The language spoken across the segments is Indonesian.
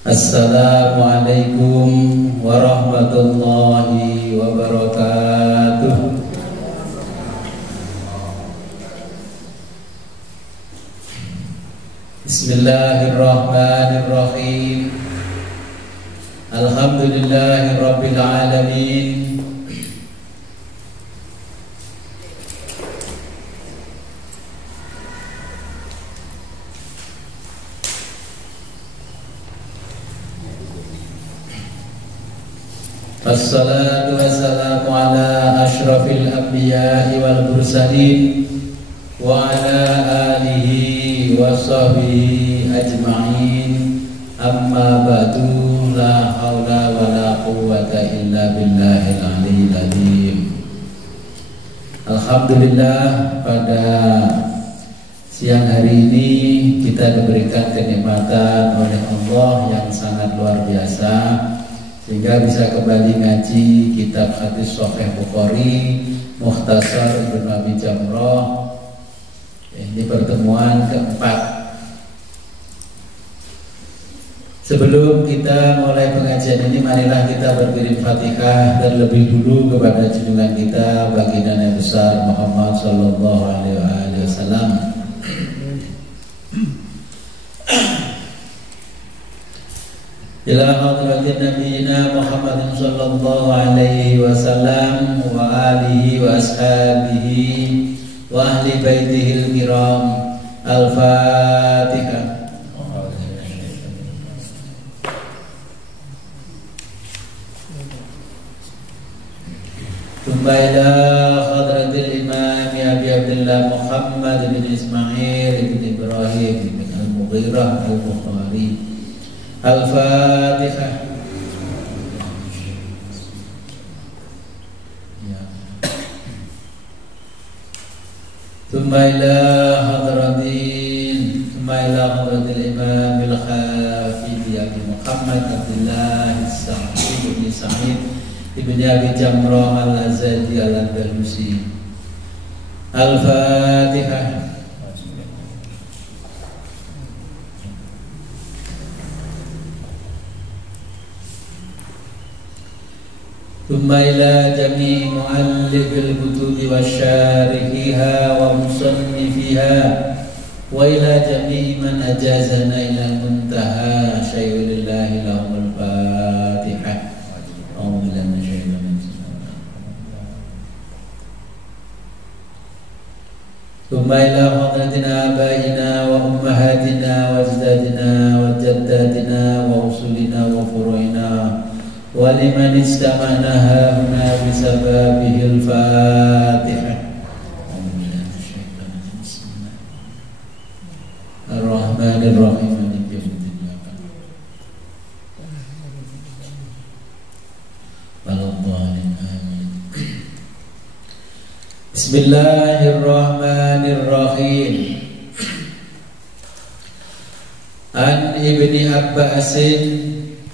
Assalamualaikum warahmatullahi wabarakatuh. Bismillahirrahmanirrahim. Alhamdulillahirabbil alamin. Assalatu wassalamu ala ashrafil anbiya'i wal mursalin wa ala alihi wa sahbihi ajma'in. Amma ba'du, la hawla wa la quwwata illa billahil aliyyil azim. Alhamdulillah, pada siang hari ini kita diberikan kenikmatan oleh Allah yang sangat luar biasa, sehingga bisa kembali ngaji kitab hadis Sahih Bukhari Mukhtasar Ibnu Abi Jamrah. Ini pertemuan keempat. Sebelum kita mulai pengajian ini, marilah kita beriring Fatihah dan lebih dulu kepada junjungan kita baginda Nabi besar Muhammad sallallahu alaihi wasallam. Ila hadratin nabiyina Muhammadin sallallahu alaihi wasallam wa alihi wa ashabihi wa ahli baitihil kiram. Al-Fatihah. Thumma ila hadratil imam Abi Abdullah Muhammad bin Ismail bin Ibrahim bin Al-Mughirah Al-Bukhari. Al-Fatihah. Thumma ila hadratil imam al-hafidh Abi Muhammad Abdullah Sa'id bin Sa'id ibn Abi Jamrah al-Azadi al-Andalusi. Al-Fatihah. Thumma ila jami' mu'allifil kutubi wa syarihiha wa musannifiha wa ila jami' man ajazana ila muntaha syai'ulillahi lahumul Fatihah. Thumma ila hadratina abaina wa ummahatina wa ajdadina wa jaddatina wa usulina wa furu'ina wa liman istama'na huna bisababihil Fatihah. Ar-Rahmanir-Rahim. Bismillahirrahmanirrahim. An Ibni Abbasin,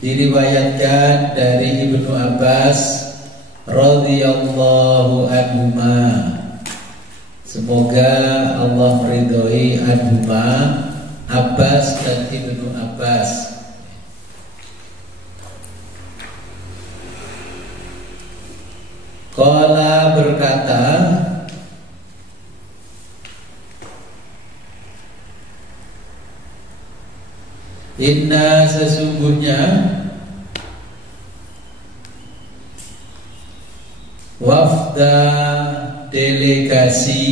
diriwayatkan dari Ibnu Abbas radhiyallahu anhuma, semoga Allah meridhoi anhuma, Abbas dan Ibnu Abbas. Qala, berkata, inna, sesungguhnya, wafda, delegasi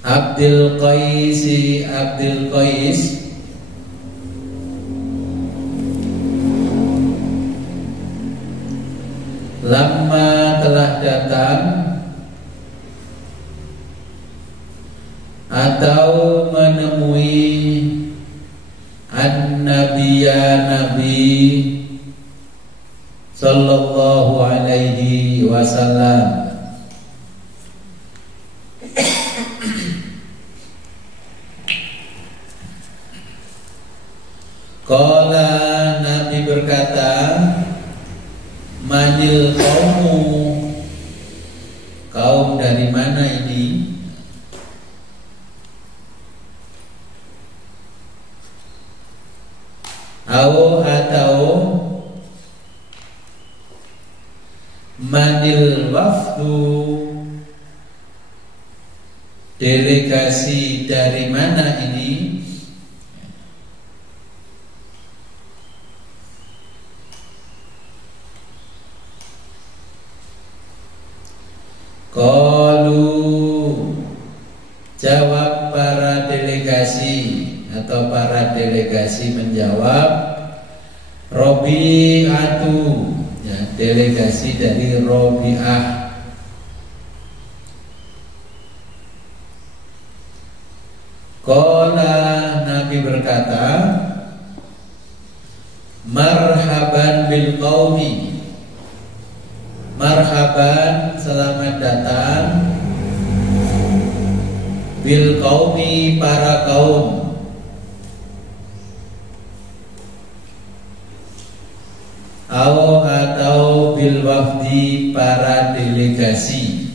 Abdul Qais lama telah datang atau menemui an-nabiyya, Nabi sallallahu alaihi wasallam. Qala, Nabi berkata, manil qaumu, kaum dari mana ini? atau manil wafdu, delegasi dari mana ini? Qalu, jawab para delegasi atau para delegasi menjawab, Robi'atu, ya, delegasi dari Robi'ah. Qala, Nabi berkata, marhaban bil qaumi, marhaban, selamat datang, bil qaumi, para kaum, atau bil wafdi, para delegasi.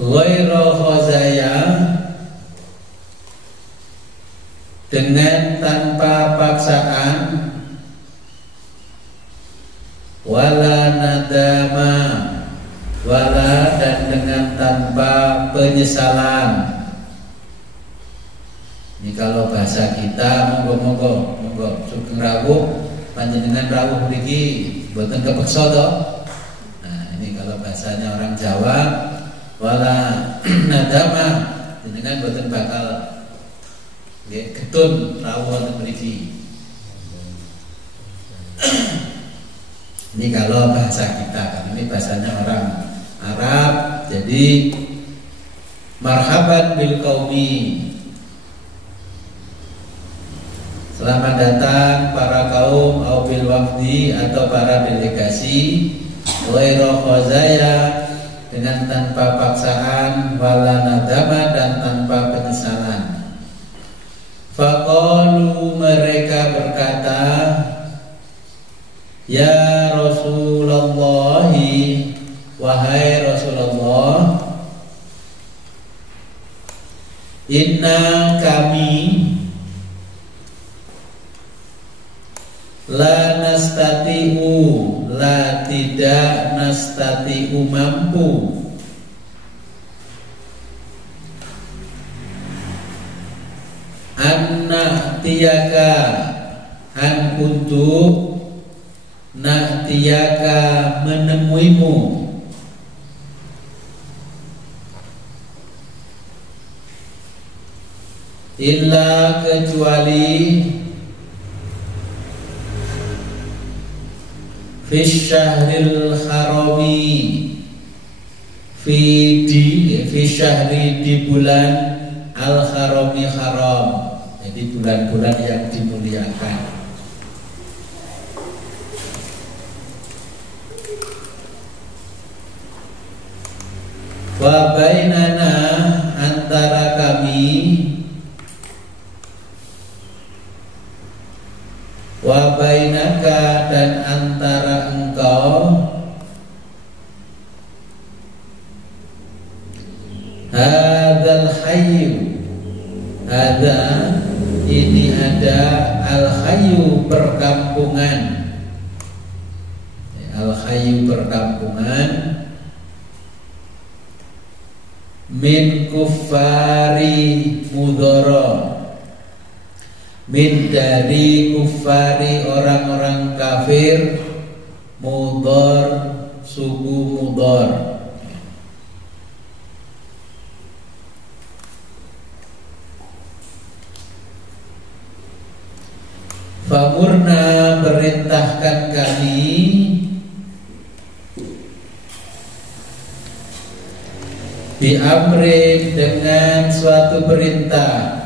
Ghairu khazaya, dengan tanpa paksaan, wala nadama, wala, dan dengan tanpa penyesalan. Ini kalau bahasa kita, monggo sugeng rawuh, panjenengan rawuh mriki mboten kepeksa to. Nah, ini kalau bahasanya orang Jawa, wala nadama, jenengan mboten bakal nggih getun rawuh wonten mriki. Ini kalau bahasa kita, kan ini bahasanya orang Arab. Jadi marhaban bil qaumi, selamat datang para kaum, au bil wafdi, atau para delegasi, ghairu khazaya, dengan tanpa paksaan, wala nadama, dan tanpa penyesalan. Faqalu, mereka berkata, ya Rasulullah, wahai Rasulullah, inna, kami, la nastati'u, la, tidak, nastati'u, mampu, anna tiyaka, an untuk na'tiyaka, menemuimu, illa, kecuali, fi syahril harami, fi syahri, di bulan al harami, haram, jadi bulan-bulan yang dimuliakan. Wa bainana, antara kami, wa bainaka, dan antara engkau, hadzal hayyu, hadza, ini ada, al hayyu, perkampungan, al hayyu, perkampungan, min kuffari mudhara, min, dari kufari, orang-orang kafir, mudhar, suku mudhar. Famurna, perintahkan kami, bi amrin, dengan suatu perintah,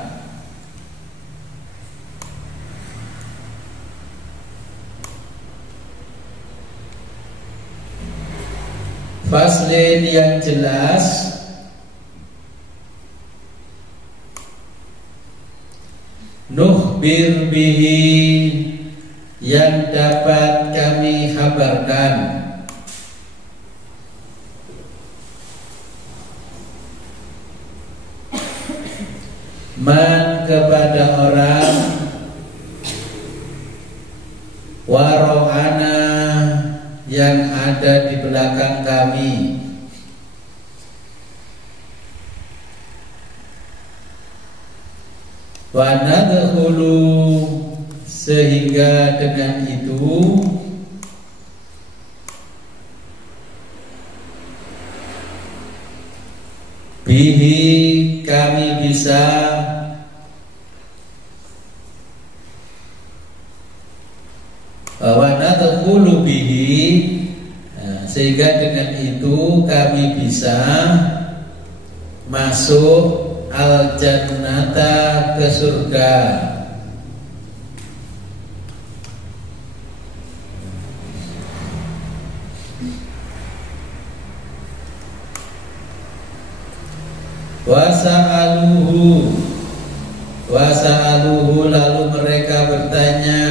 faslin, yang jelas, nukhbir bihi, yang dapat kami kabarkan man kepada orang waro'ana yang ada di belakang kami, wa nadkhulu sehingga dengan itu bihi kami bisa wa nadkhulu bihi sehingga dengan itu kami bisa masuk al-jannata ke surga. Wasa'aluhu lalu mereka bertanya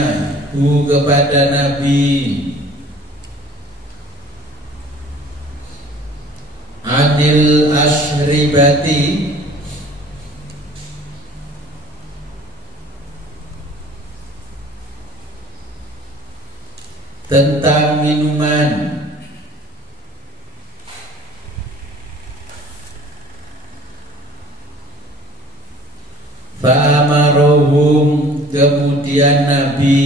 kepada Nabi anil ashribati tentang minuman, fa'amarohum kemudian Nabi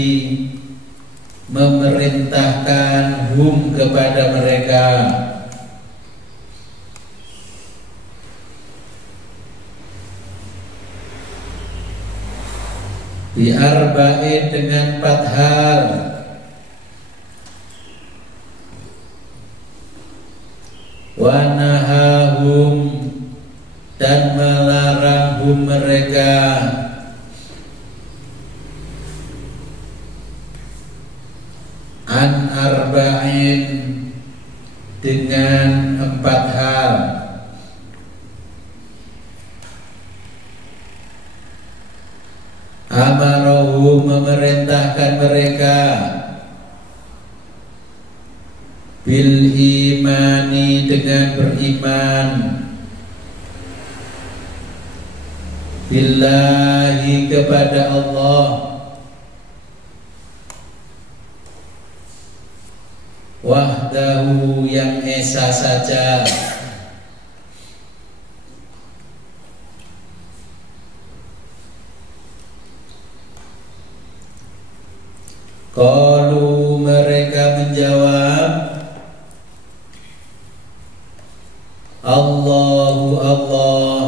memerintahkan hum kepada mereka bi arba'in dengan 4 hal, wa nahahum dan melarang hum mereka an arba'in dengan 4 hal, amarohu memerintahkan mereka bil imani dengan beriman billahi kepada Allah, wahdahu yang esa saja, qalu mereka menjawab Allahu Allah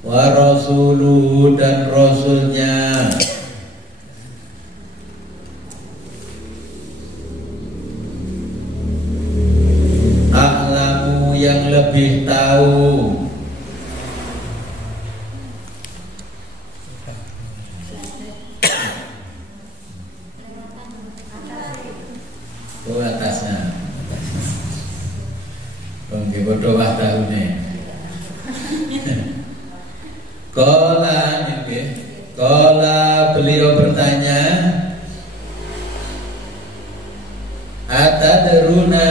wa rasuluhu dan rasulnya a'lamu yang lebih tahu. Oh atasnya Bangke bodoh wah tahunnya Kola beliau bertanya atadruna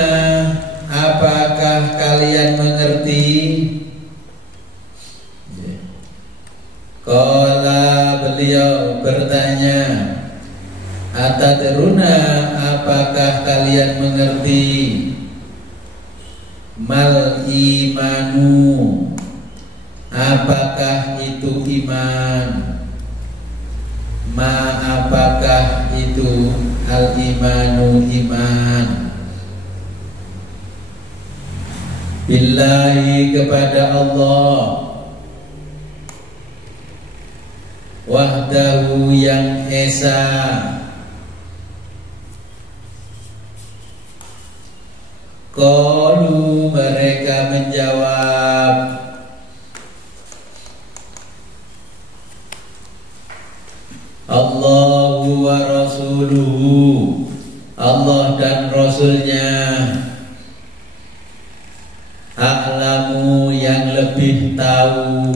apakah kalian mengerti? Kola beliau bertanya atadruna apakah kalian mengerti? Mal imanu apakah itu iman? Ma apakah itu al imanu iman? Billahi kepada Allah, wahdahu yang esa, qalu mereka menjawab Allahu wa rasuluhu Allah dan rasulnya a'lamu yang lebih tahu.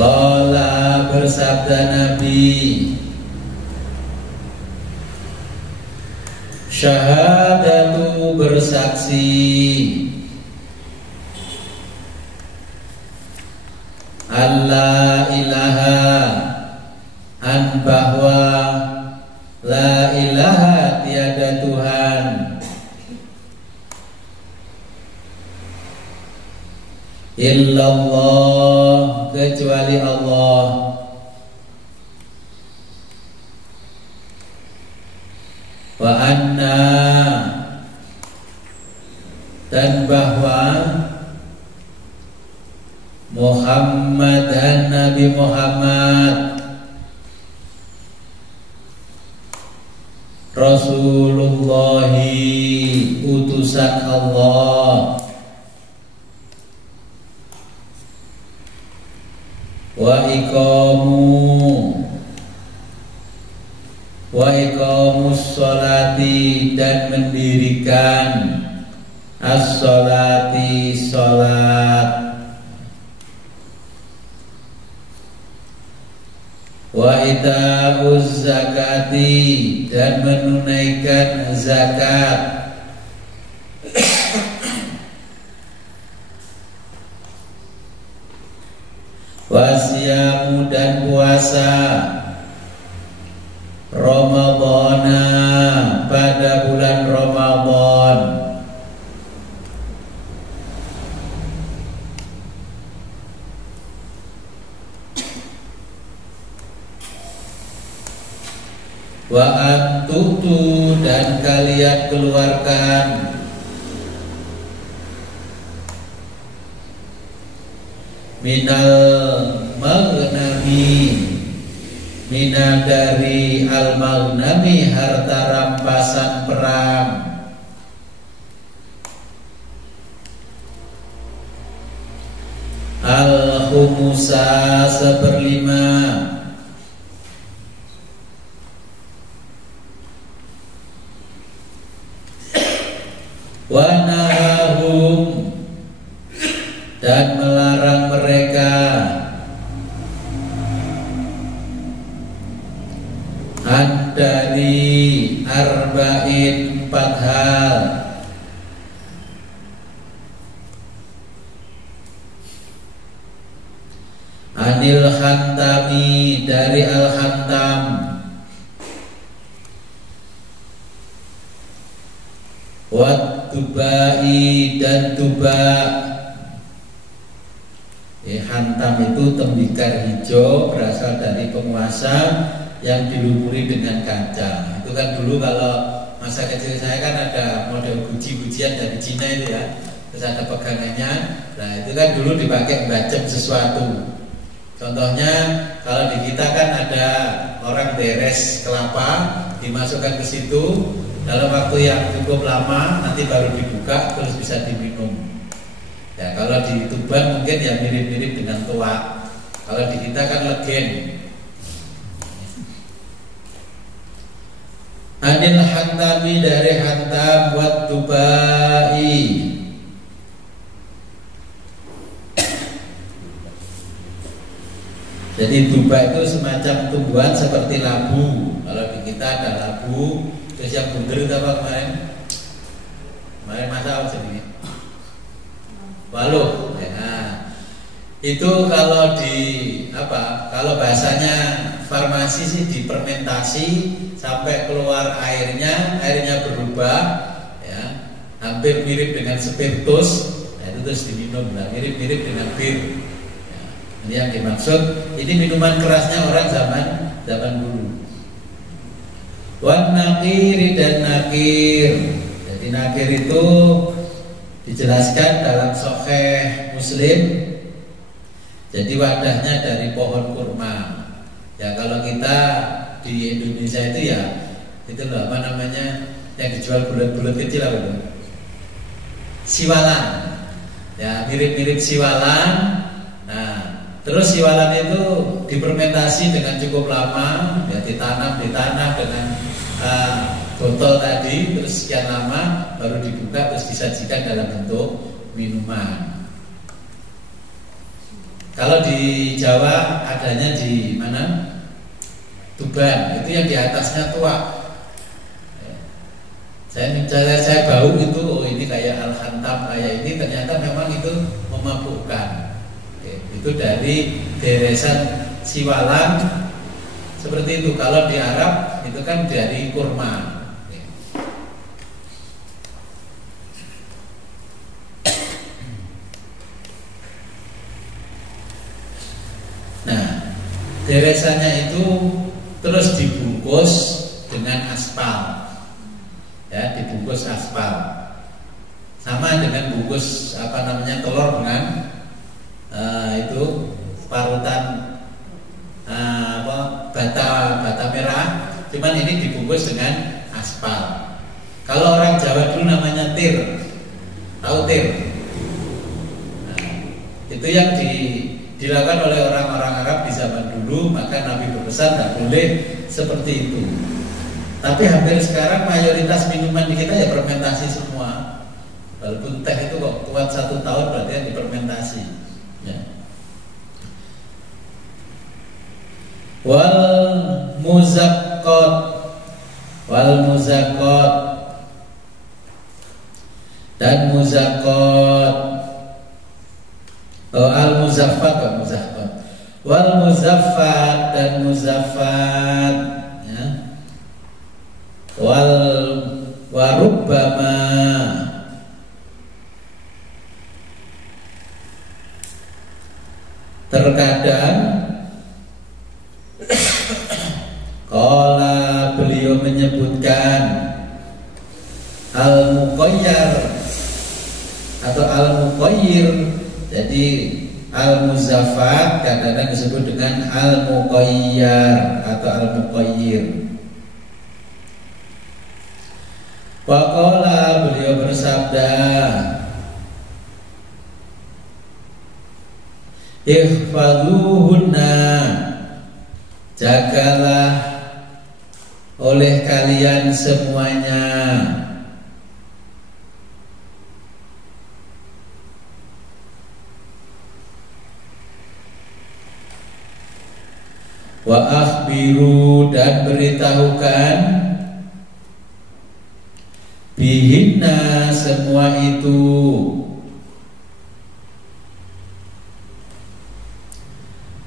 Qala bersabda Nabi, syahadatu bersaksi, alla ilaha an bahwa la ilaha tiada Tuhan illallah kecuali Allah, wa anna dan bahwa Muhammad dan Nabi Muhammad Rasulullah utusan Allah, wa iqamus sholati dan mendirikan as-sholati sholat, wa ita'uz zakati dan menunaikan zakat, wasiyamu dan puasa Ramadhana pada bulan Ramadan, wa antutu dan kalian keluarkan minal maghnami mina dari al-maghnami harta rampasan perang, al-khumusa seperlima, wa nahahum dan melarang mereka dari arba'in 4 hal, anil khantami dari al-khantam, wat tubai dan tuba. Khantam itu tembikar hijau berasal dari penguasa yang dilumuri dengan kaca. Itu kan dulu kalau masa kecil saya kan ada model guci-gucian dari Cina itu ya, terus ada pegangannya. Nah itu kan dulu dipakai bacem sesuatu. Contohnya kalau di kita kan ada orang beres kelapa, dimasukkan ke situ dalam waktu yang cukup lama, nanti baru dibuka terus bisa diminum. Ya kalau di Tuban mungkin ya mirip-mirip dengan tuak. Kalau di kita kan legen. Anil hantami dari hantam wat tubai. Jadi tuba itu semacam tumbuhan seperti labu. Kalau di kita ada labu. Terus yang bunder itu apa kemarin? Kemarin masa apa sendiri? Waluh. Nah, itu kalau di apa? Kalau bahasanya farmasi sih difermentasi sampai keluar airnya berubah, ya, hampir mirip dengan spiritus. Nah, itu terus diminum. Nah, mirip-mirip dengan bir. Ya, ini yang dimaksud. Ini minuman kerasnya orang zaman dulu. Wan nakir dan nakir. Jadi nakir itu dijelaskan dalam Sahih Muslim. Jadi wadahnya dari pohon kurma. Ya kalau kita di Indonesia itu ya itu loh, apa namanya yang dijual bulat-bulat kecil apa itu? Siwalan. Ya mirip-mirip siwalan. Nah terus siwalan itu difermentasi dengan cukup lama, ya ditanam di tanah dengan botol tadi, terus sekian lama baru dibuka terus disajikan dalam bentuk minuman. Kalau di Jawa adanya di mana? Tuban, itu yang di atasnya tua. Saya bau itu, oh ini kayak al-khantam kayak ini, ternyata memang itu memabukkan. Itu dari deresan siwalan seperti itu. Kalau di Arab itu kan dari kurma. Nah, deresannya itu terus dibungkus dengan aspal, ya, dibungkus aspal, sama dengan bungkus telur dengan itu parutan bata merah, cuman ini dibungkus dengan aspal. Kalau orang Jawa dulu namanya tir, tahu tir? Nah, itu yang dilakukan oleh orang-orang Arab di zaman dulu, maka Nabi berpesan tidak boleh seperti itu. Tapi hampir sekarang mayoritas minuman di kita ya fermentasi semua. Walaupun teh itu kok kuat 1 tahun berarti yang difermentasi. Ya. Wal muzaqqat dan muzaqqat. Al muzaffat wal muzaffat dan muzaffat, ya. Wal warubbama terkadang qala beliau menyebutkan al muqayyar atau al muqayyir. Jadi al-muzaffat kadang-kadang disebut dengan al-muqayyar atau al-muqayyir. Waqala beliau bersabda, ihfazuhunna, jagalah oleh kalian semuanya. Wa akhbiru, dan beritahukan, bihinna, semua itu,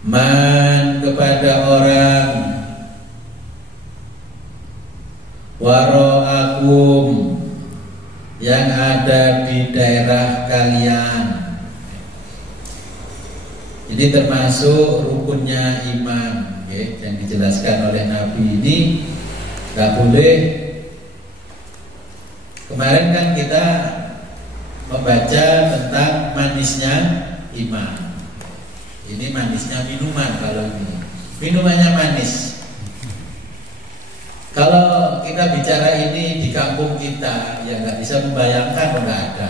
man, kepada orang, wara'akum, yang ada di daerah kalian. Ini termasuk rukunnya iman, yang dijelaskan oleh Nabi ini. Gak boleh. Kemarin kan kita membaca tentang manisnya iman. Ini manisnya minuman. Kalau ini minumannya manis. Kalau kita bicara ini di kampung kita, ya nggak bisa membayangkan, nggak ada.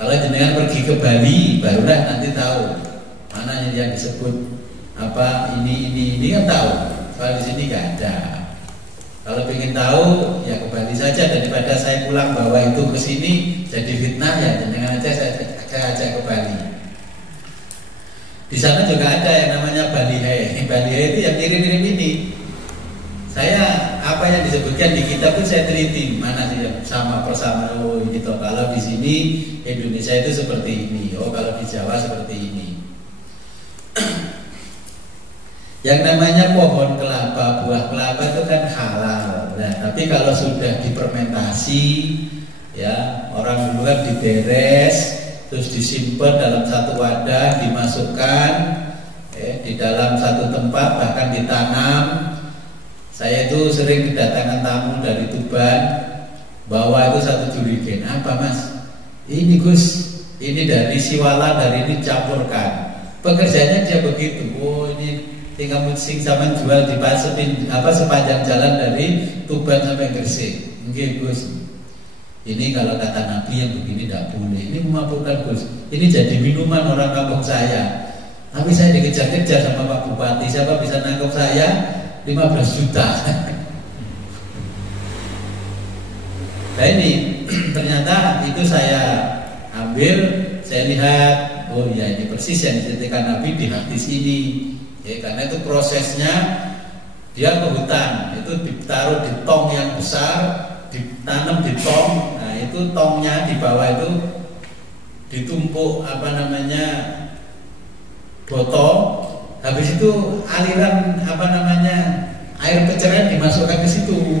Kalau jenengan pergi ke Bali, barulah nanti tahu mana yang disebut apa ini kan tahu. Kalau di sini nggak ada. Kalau ingin tahu, ya ke Bali saja, daripada saya pulang bawa itu ke sini jadi fitnah, ya jenengan aja saya ajak ke Bali. Di sana juga ada yang namanya Balihe. Balihe itu yang mirip-mirip ini. Saya apa yang disebutkan di kitab pun saya teliti mana sih yang sama persamaan. Oh gitu. Kalau di sini Indonesia itu seperti ini. Oh kalau di Jawa seperti ini. Yang namanya pohon kelapa, buah kelapa itu kan halal. Nah, tapi kalau sudah difermentasi, ya orang dulu kan diberes, terus disimpan dalam satu wadah, dimasukkan di dalam satu tempat, bahkan ditanam. Saya itu sering kedatangan tamu dari Tuban, bawa itu satu jurigen. Apa mas? Ini Gus, ini dari siwala, dari ini campurkan. Pekerjaannya dia begitu. Oh ini tinggal musim sama jual di sepanjang jalan dari Tuban sampai Gresik. Mungkin Gus, ini kalau kata Nabi yang begini tidak boleh. Ini memabukkan Gus. Ini jadi minuman orang kampung saya. Tapi saya dikejar-kejar sama Pak Bupati. Siapa bisa nangkep saya? 15 juta. Nah ini ternyata itu saya ambil, saya lihat, oh iya ini persis yang diceritakan Nabi di hadis ini. Ya, karena itu prosesnya dia ke hutan, itu ditaruh di tong yang besar, ditanam di tong. Nah itu tongnya di bawah itu ditumpuk botol. Habis itu aliran air pencerahan dimasukkan ke situ.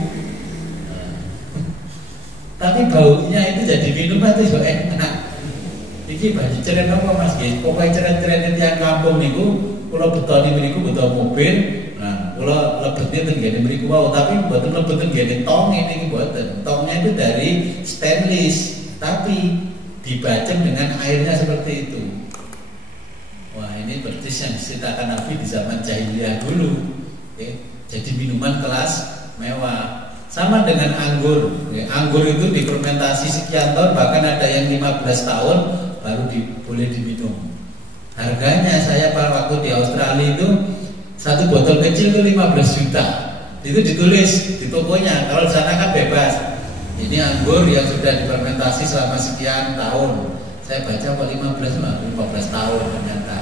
Tapi baunya itu jadi minuman itu enak. Iki baju ceren apa Mas nggih? Pokoke ceren-ceren tiyang kampung niku kula betoni mriku beto mobil. Nah, kula lebetne teng ngene mriku wae, tapi mboten lebet teng ngene tong ini mboten. Tongnya itu dari stainless, tapi dibacem dengan airnya seperti itu. Wah, ini persis yang diceritakan Nabi di zaman jahiliyah dulu. Jadi minuman kelas mewah. Sama dengan anggur. Anggur itu difermentasi sekian tahun, bahkan ada yang 15 tahun baru boleh diminum. Harganya saya pada waktu di Australia itu satu botol kecil itu 15 juta. Itu ditulis di tokonya. Kalau di sana kan bebas. Ini anggur yang sudah difermentasi selama sekian tahun. Saya baca 15 tahun ternyata.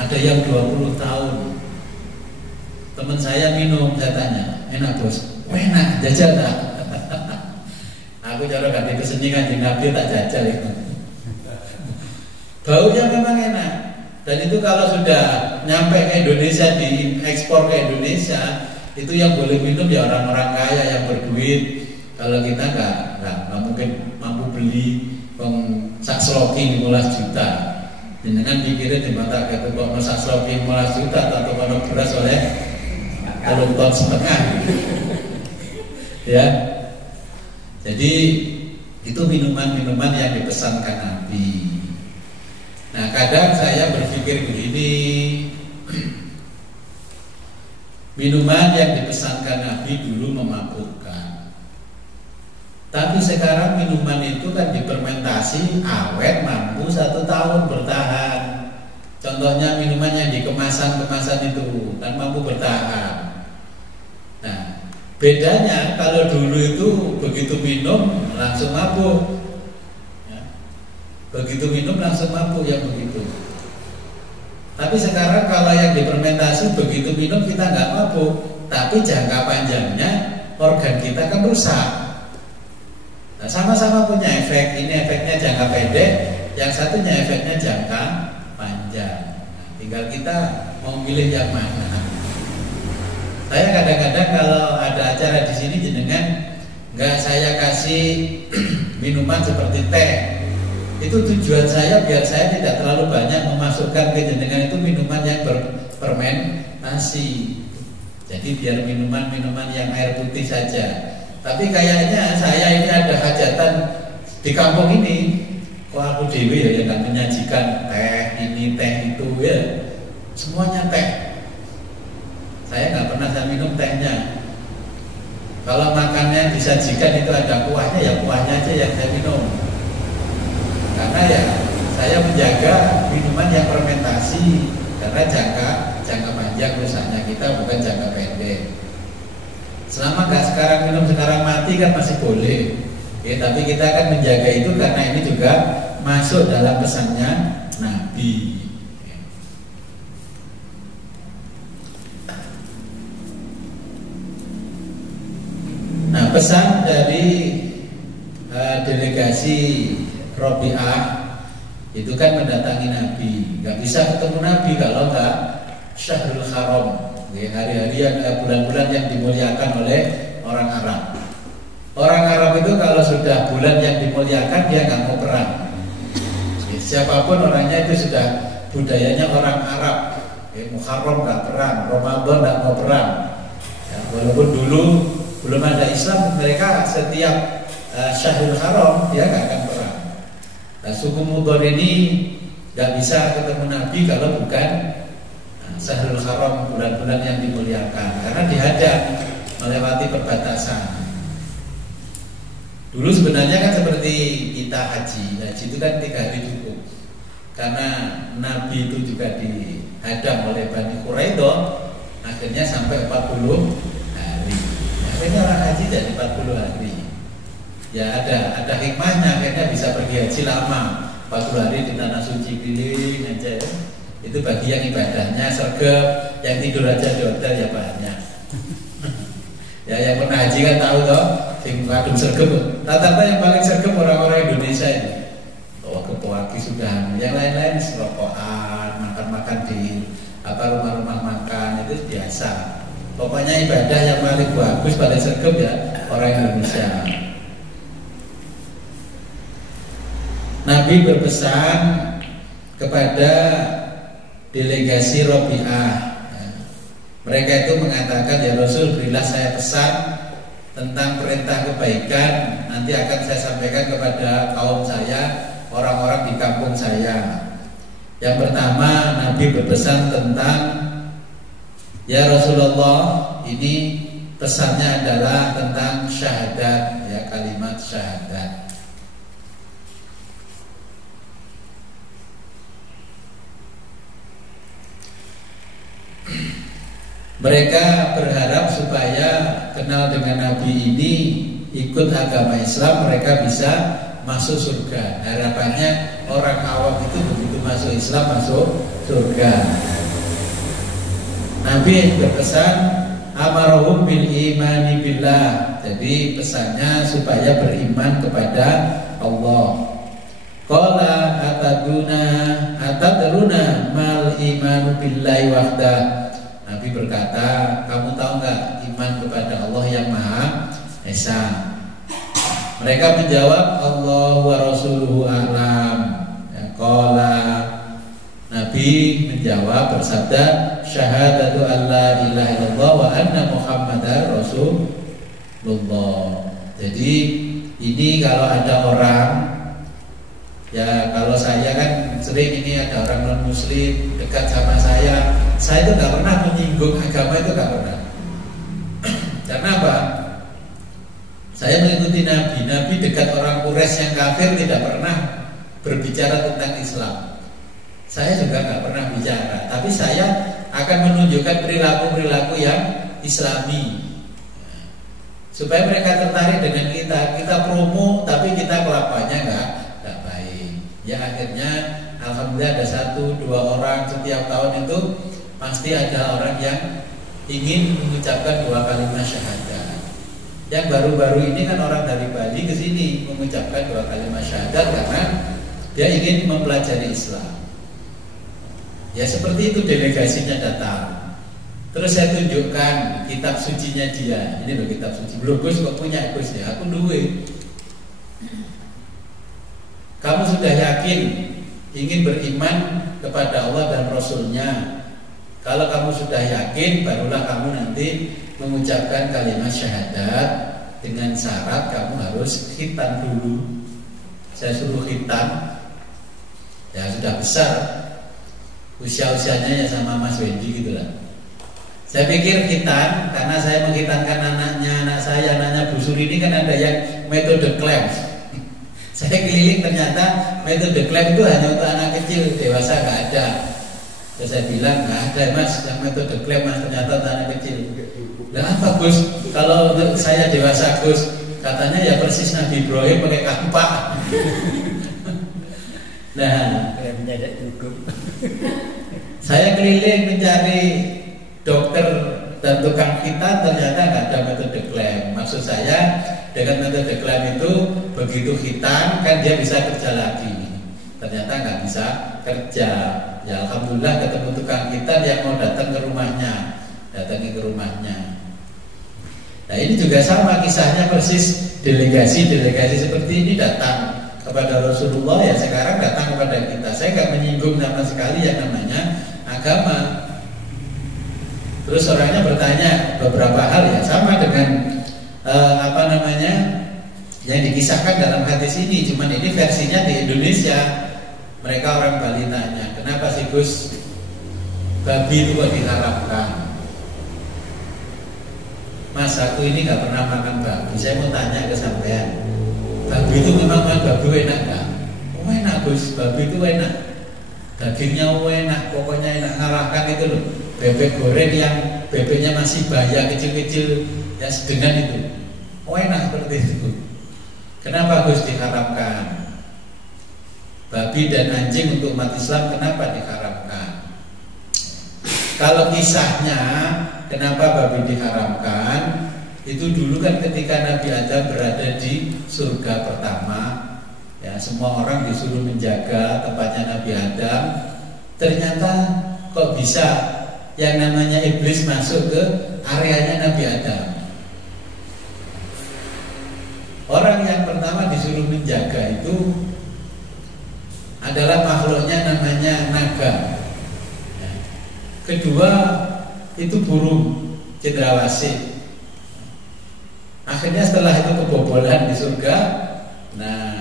Ada yang 20 tahun. Teman saya minum, saya tanya, enak bos? Enak, jajal tak? Aku cara ganti keseni Kanjeng Nabi tak jajal itu. Baunya memang enak. Dan itu kalau sudah nyampe ke Indonesia, diekspor ke Indonesia, itu yang boleh minum ya orang-orang kaya yang berduit. Kalau kita nggak mungkin mampu beli sak sloki 15 juta. Dengan pikirin di mata kita kok sak sloki 15 juta atau kalau beras oleh 1,5 ton ya. Jadi itu minuman-minuman yang dipesankan Nabi. Nah, kadang saya berpikir begini, minuman yang dipesankan Nabi dulu memabukkan. Tapi sekarang minuman itu kan difermentasi, awet, mampu 1 tahun bertahan. Contohnya minuman yang di kemasan-kemasan itu kan mampu bertahan. Nah, bedanya kalau dulu itu begitu minum langsung mabuk, ya. Begitu minum langsung mabuk yang begitu. Tapi sekarang kalau yang difermentasi begitu minum kita nggak mabuk, tapi jangka panjangnya organ kita kan rusak. Nah, sama-sama punya efek. Ini efeknya jangka pendek, yang satunya efeknya jangka panjang. Nah, tinggal kita mau milih yang mana. Saya kadang-kadang kalau ada acara di sini jenengan nggak saya kasih minuman seperti teh. Itu tujuan saya biar saya tidak terlalu banyak memasukkan ke jenengan itu minuman yang berfermentasi. Jadi biar minuman-minuman yang air putih saja. Tapi kayaknya saya ini ada hajatan di kampung ini. Kok aku dewi ya yang menyajikan teh ini teh itu ya. Semuanya teh. Saya nggak pernah saya minum tehnya. Kalau makannya disajikan itu ada kuahnya, ya kuahnya aja yang saya minum. Karena ya saya menjaga minuman yang fermentasi. Karena jangka panjang rusaknya kita bukan jangka pendek. Selama sekarang minum sekarang mati kan masih boleh. Tapi kita akan menjaga itu karena ini juga masuk dalam pesannya Nabi. Nah, pesan dari delegasi Robi'ah itu kan mendatangi Nabi. Gak bisa ketemu Nabi kalau nggak Syahrul Haram, hari-hari yang bulan-bulan yang dimuliakan oleh orang Arab. Orang Arab itu kalau sudah bulan yang dimuliakan dia nggak mau perang. Siapapun orangnya itu sudah budayanya orang Arab. Muharram nggak perang, Ramadan nggak mau perang. Ya, walaupun dulu belum ada Islam, mereka setiap Syahrul Haram dia nggak akan perang. Nah, suku Mudhar ini nggak bisa ketemu Nabi kalau bukan Syahrul Haram, bulan-bulan yang dimuliakan, karena dihadang melewati perbatasan. Dulu sebenarnya kan seperti kita haji itu kan 3 hari cukup. Karena Nabi itu juga dihadang oleh Bani Quraidah, akhirnya sampai 40 hari. Akhirnya orang haji jadi 40 hari. Ya ada hikmahnya, akhirnya bisa pergi haji lama. 40 hari di tanah suci keliling aja ya. Itu bagi yang ibadahnya sergap, yang tidur aja di hotel ya banyak. Ya yang pernah haji kan tahu toh, sing kadung sergap. Rata-rata yang paling sergap orang-orang Indonesia ini. Kepawaki sudah, yang lain-lain serokokan, makan-makan di rumah-rumah makan itu biasa. Pokoknya ibadah yang paling bagus pada sergap ya orang Indonesia. Nabi berpesan kepada delegasi Robi'ah. Mereka itu mengatakan, ya Rasul, berilah saya pesan tentang perintah kebaikan. Nanti akan saya sampaikan kepada kaum saya, orang-orang di kampung saya. Yang pertama, Nabi berpesan tentang, ya Rasulullah, ini pesannya adalah tentang syahadat, ya kalimat syahadat. Mereka berharap supaya kenal dengan Nabi ini, ikut agama Islam, mereka bisa masuk surga. Harapannya orang awam itu begitu masuk Islam masuk surga. Nabi berpesan amarahum bil imani billah. Jadi pesannya supaya beriman kepada Allah. Qala atadruna mal imanu billahi wahdah. Nabi berkata, kamu tahu nggak iman kepada Allah yang Maha Esa? Mereka menjawab, Allah wa rasuluhu a'lam. Ya, qala, Nabi menjawab bersabda, syahadatu alla ilaha illallah wa anna muhammadar rasulullah. Jadi ini kalau ada orang, ya kalau saya kan sering ini ada orang non muslim dekat sama saya itu nggak pernah menyinggung agama, itu nggak pernah. Karena apa? Saya mengikuti Nabi. Nabi dekat orang Quraisy yang kafir tidak pernah berbicara tentang Islam. Saya juga nggak pernah bicara, tapi saya akan menunjukkan perilaku-perilaku yang Islami, supaya mereka tertarik dengan kita. Kita promo, tapi kita kelakuannya nggak baik. Ya akhirnya, alhamdulillah ada 1-2 orang setiap tahun itu pasti ada orang yang ingin mengucapkan 2 kalimat syahadat. Yang baru-baru ini kan orang dari Bali ke sini mengucapkan 2 kalimat syahadat karena dia ingin mempelajari Islam. Ya seperti itu delegasinya datang. Terus saya tunjukkan kitab sucinya dia. Ini loh kitab suci. Belum Gus kok punya Gus ya? Aku duwe. Kamu sudah yakin ingin beriman kepada Allah dan Rasulnya? Kalau kamu sudah yakin, barulah kamu nanti mengucapkan kalimat syahadat. Dengan syarat kamu harus khitan dulu. Saya suruh khitan. Ya sudah besar, usia-usianya ya sama Mas Wendy gitu lah. Saya pikir khitan, karena saya menghitankan anak saya, anaknya Bu Suri ini kan ada yang metode klem. Saya keliling, ternyata metode klem itu hanya untuk anak kecil, dewasa nggak ada. Terus saya bilang, nggak ada Mas yang metode klem, Mas, ternyata untuk anak kecil. Nah apa Gus? Kalau saya dewasa Gus, katanya ya persis Nabi Ibrahim pakai kampak. Nah, saya keliling mencari dokter dan tukang kita, ternyata nggak ada metode klaim. Maksud saya dengan metode klaim itu begitu hitam kan dia bisa kerja lagi. Ternyata nggak bisa kerja. Ya alhamdulillah ketemu tukang kita yang mau datang ke rumahnya, datangi ke rumahnya. Nah ini juga sama kisahnya persis, delegasi seperti ini datang kepada Rasulullah, ya sekarang datang kepada kita. Saya nggak menyinggung sama sekali yang namanya agama. Terus orangnya bertanya beberapa hal ya sama dengan yang dikisahkan dalam hadis ini, cuman ini versinya di Indonesia. Mereka orang Bali tanya, kenapa sih Gus babi itu kok diharamkan? Mas, aku ini nggak pernah makan babi. Saya mau tanya ke sampean, babi itu memang babi enak nggak? Oh enak Gus, babi itu enak. Dagingnya enak, pokoknya enak. Ngalahkan itu loh, bebek goreng yang bebeknya masih baya kecil-kecil, ya sedengan itu. Oh enak seperti itu. Kenapa Gus diharapkan? Babi babi dan anjing untuk umat Islam kenapa diharamkan? Kalau kisahnya kenapa babi diharamkan, itu dulu kan ketika Nabi Adam berada di surga pertama, ya semua orang disuruh menjaga tempatnya Nabi Adam. Ternyata kok bisa yang namanya iblis masuk ke areanya Nabi Adam. Orang yang pertama disuruh menjaga itu adalah makhluknya namanya naga. Kedua itu burung cendrawasih. Akhirnya setelah itu kebobolan di surga. Nah,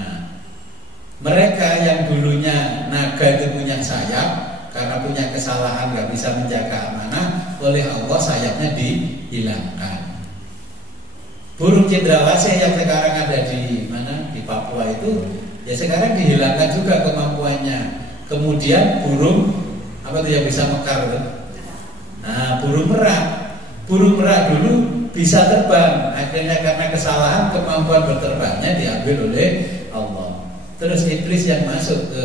mereka yang dulunya naga itu punya sayap, karena punya kesalahan gak bisa menjaga amanah, oleh Allah sayapnya dihilangkan. Burung cendrawasih yang sekarang ada di mana? Di Papua itu, ya sekarang dihilangkan juga kemampuannya. Kemudian burung apa tuh yang bisa mekar tuh? Nah, burung merak. Burung merak dulu bisa terbang, akhirnya karena kesalahan kemampuan berterbangnya diambil oleh Allah. Terus iblis yang masuk ke